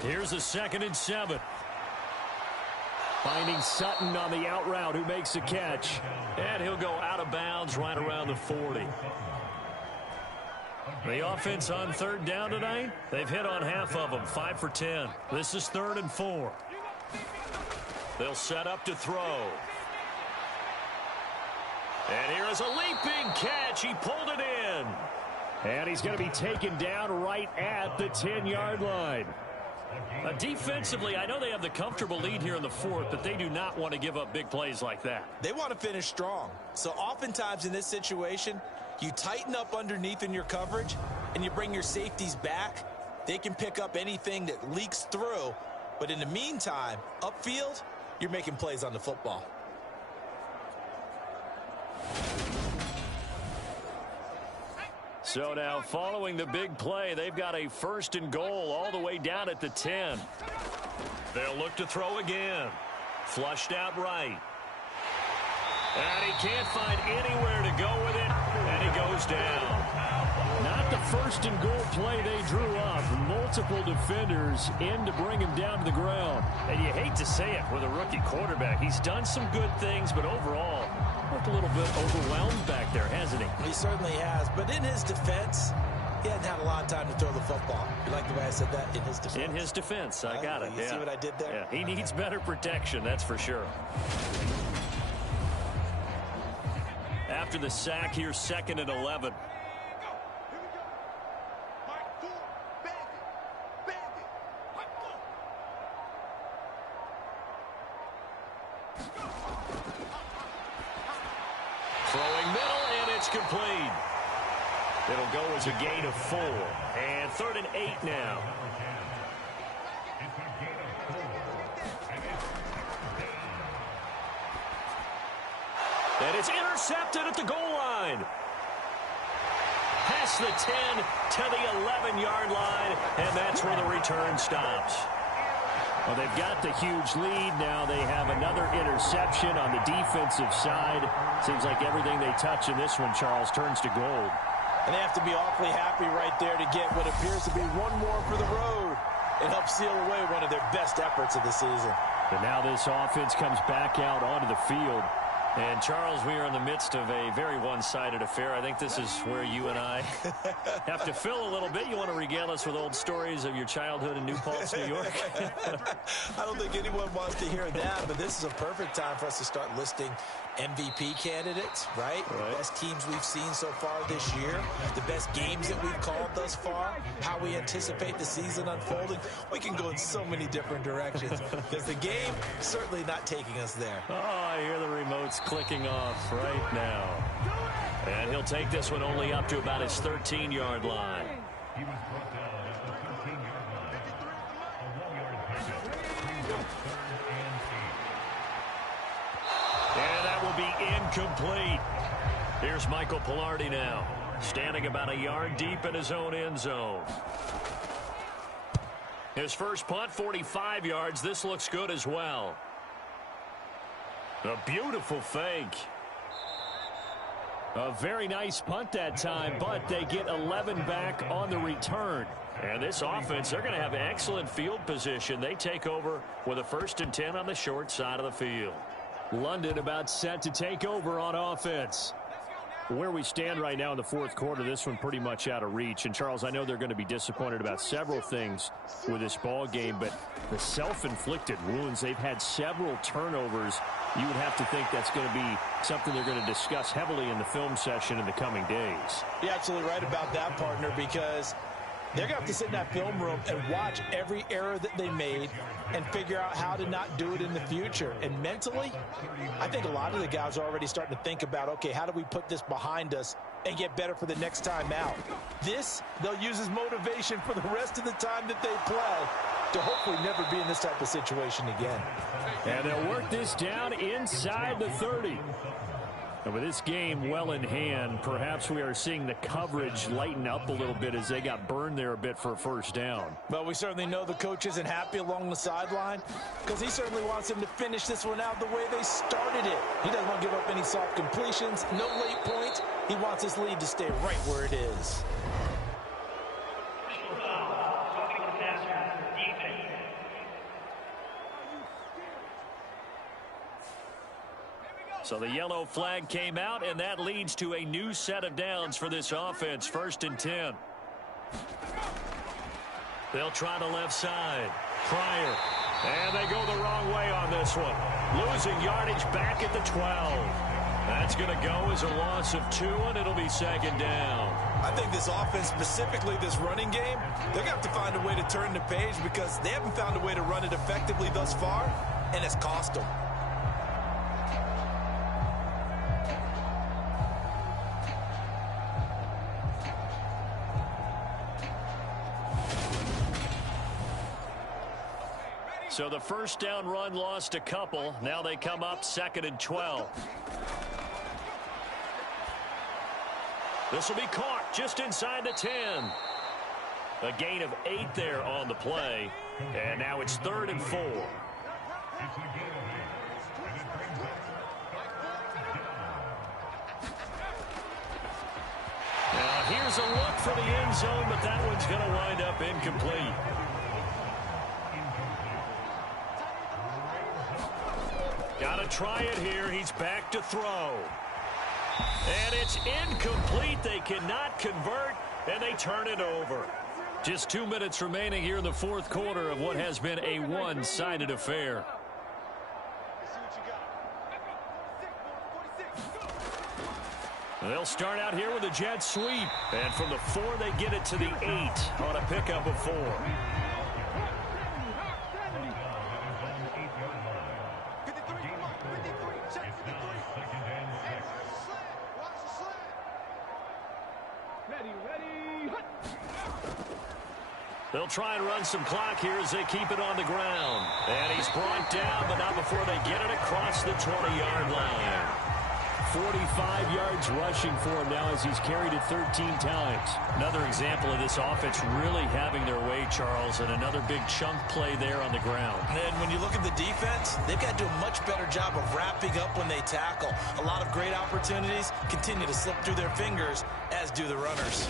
Here's a 2nd and 7. Finding Sutton on the out route, who makes the catch. And he'll go out of bounds right around the 40. The offense on 3rd down tonight, they've hit on half of them, 5 for 10. This is 3rd and 4. They'll set up to throw. And here is a leaping catch. He pulled it in. And he's going to be taken down right at the 10-yard line. Defensively, I know they have the comfortable lead here in the fourth, but they do not want to give up big plays like that. They want to finish strong. So oftentimes in this situation, you tighten up underneath in your coverage and you bring your safeties back. They can pick up anything that leaks through. But in the meantime, upfield, you're making plays on the football. So now following the big play, they've got a 1st and goal all the way down at the 10. They'll look to throw again. Flushed out right. And he can't find anywhere to go with it, and he goes down. Not the 1st and goal play they drew up. Multiple defenders in to bring him down to the ground. And you hate to say it with a rookie quarterback. He's done some good things, but overall, looked a little bit overwhelmed back there, hasn't he? He certainly has. But in his defense, he hasn't had a lot of time to throw the football. You like the way I said that? In his defense. In his defense. I got it. You see what I did there? Yeah, he needs better protection, that's for sure. After the sack, here's 2nd and 11. Throwing middle, and it's complete. It'll go as a gain of 4. And 3rd and 8 now. And it's intercepted at the goal line. Past the 10 to the 11-yard line, and that's where the return stops. Well, they've got the huge lead. Now they have another interception on the defensive side. Seems like everything they touch in this one, Charles, turns to gold. And they have to be awfully happy right there to get what appears to be one more for the road. It helps seal away one of their best efforts of the season. And now this offense comes back out onto the field. And, Charles, we are in the midst of a very one-sided affair. I think this is where you and I have to fill a little bit. You want to regale us with old stories of your childhood in New Paltz, New York? I don't think anyone wants to hear that, but this is a perfect time for us to start listing MVP candidates, right? The best teams we've seen so far this year, the best games that we've called thus far, how we anticipate the season unfolding. We can go in so many different directions because the game certainly not taking us there. Oh, I hear the remotes clicking off right now. And he'll take this one only up to about his 13-yard line. And that will be incomplete. Here's Michael Pilardi now, standing about a yard deep in his own end zone. His first punt, 45 yards. This looks good as well. A beautiful fake. A very nice punt that time, but they get 11 back on the return. And this offense, they're going to have excellent field position. They take over with a 1st and 10 on the short side of the field. London about set to take over on offense. Where we stand right now in the fourth quarter, this one pretty much out of reach. And, Charles, I know they're going to be disappointed about several things with this ball game, but the self-inflicted wounds, they've had several turnovers. You would have to think that's going to be something they're going to discuss heavily in the film session in the coming days. You're absolutely right about that, partner, because they're going to have to sit in that film room and watch every error that they made and figure out how to not do it in the future. And mentally, I think a lot of the guys are already starting to think about, okay, how do we put this behind us and get better for the next time out? This, they'll use as motivation for the rest of the time that they play to hopefully never be in this type of situation again. And they'll work this down inside the 30. And with this game well in hand, perhaps we are seeing the coverage lighten up a little bit as they got burned there a bit for a first down. Well, we certainly know the coach isn't happy along the sideline because he certainly wants them to finish this one out the way they started it. He doesn't want to give up any soft completions, no late points. He wants his lead to stay right where it is. So the yellow flag came out, and that leads to a new set of downs for this offense. 1st and 10. They'll try the left side. Pryor. And they go the wrong way on this one. Losing yardage back at the 12. That's going to go as a loss of 2, and it'll be second down. I think this offense, specifically this running game, they're going to have to find a way to turn the page because they haven't found a way to run it effectively thus far, and it's cost them. So the first down run lost a couple. Now they come up 2nd and 12. This will be caught just inside the 10. A gain of 8 there on the play. And now it's 3rd and 4. Now here's a look for the end zone, but that one's going to wind up incomplete. Got to try it here. He's back to throw. And it's incomplete. They cannot convert, and they turn it over. Just 2 minutes remaining here in the fourth quarter of what has been a one-sided affair. They'll start out here with a jet sweep. And from the 4, they get it to the 8 on a pickup of 4. They'll try and run some clock here as they keep it on the ground. And he's brought down, but not before they get it across the 20-yard line. 45 yards rushing for him now as he's carried it 13 times. Another example of this offense really having their way, Charles, and another big chunk play there on the ground. And then when you look at the defense, they've got to do a much better job of wrapping up when they tackle. A lot of great opportunities continue to slip through their fingers, as do the runners.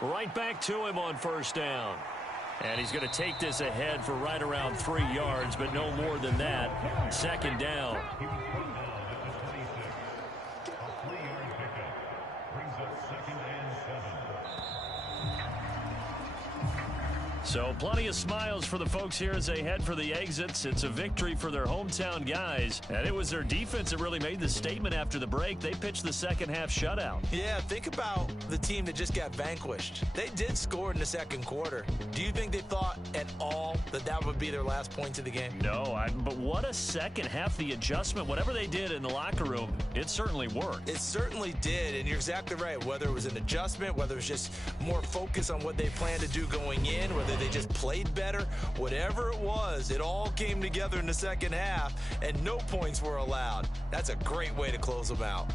Right back to him on first down. And he's going to take this ahead for right around 3 yards, but no more than that. Second down. So plenty of smiles for the folks here as they head for the exits. It's a victory for their hometown guys. And it was their defense that really made the statement after the break. They pitched the second half shutout. Yeah, think about the team that just got vanquished. They did score in the second quarter. Do you think they thought at all that that would be their last points of the game? No, but what a second half. The adjustment, whatever they did in the locker room, it certainly worked. It certainly did, and you're exactly right. Whether it was an adjustment, whether it was just more focus on what they planned to do going in, whether they just played better, whatever it was, it all came together in the second half, and no points were allowed. That's a great way to close them out.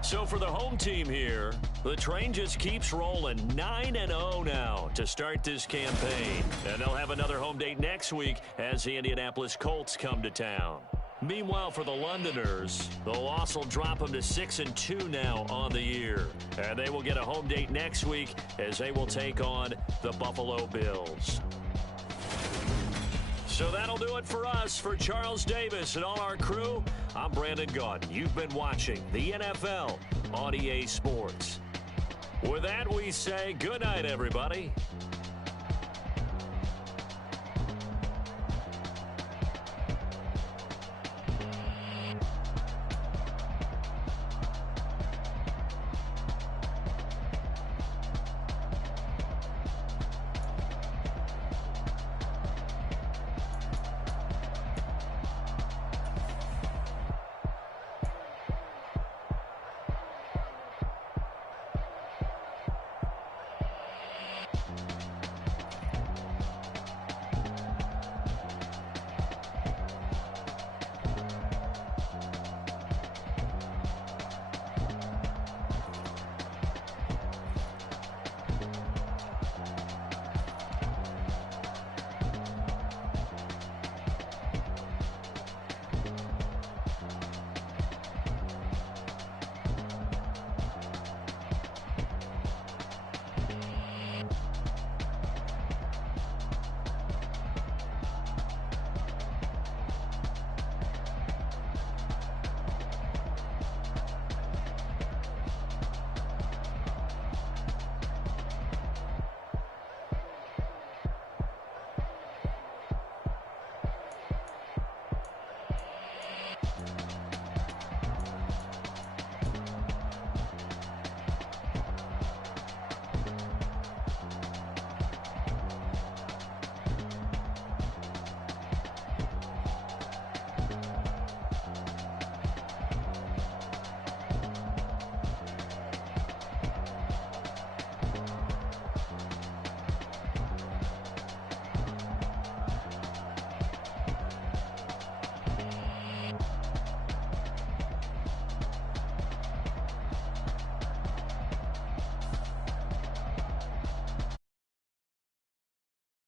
So for the home team here, the train just keeps rolling. 9-0 now to start this campaign. And they'll have another home date next week as the Indianapolis Colts come to town. Meanwhile, for the Londoners, the loss will drop them to 6-2 now on the year. And they will get a home date next week as they will take on the Buffalo Bills. So that'll do it for us. For Charles Davis and all our crew, I'm Brandon Gaudin. You've been watching the NFL on EA Sports. With that, we say good night, everybody.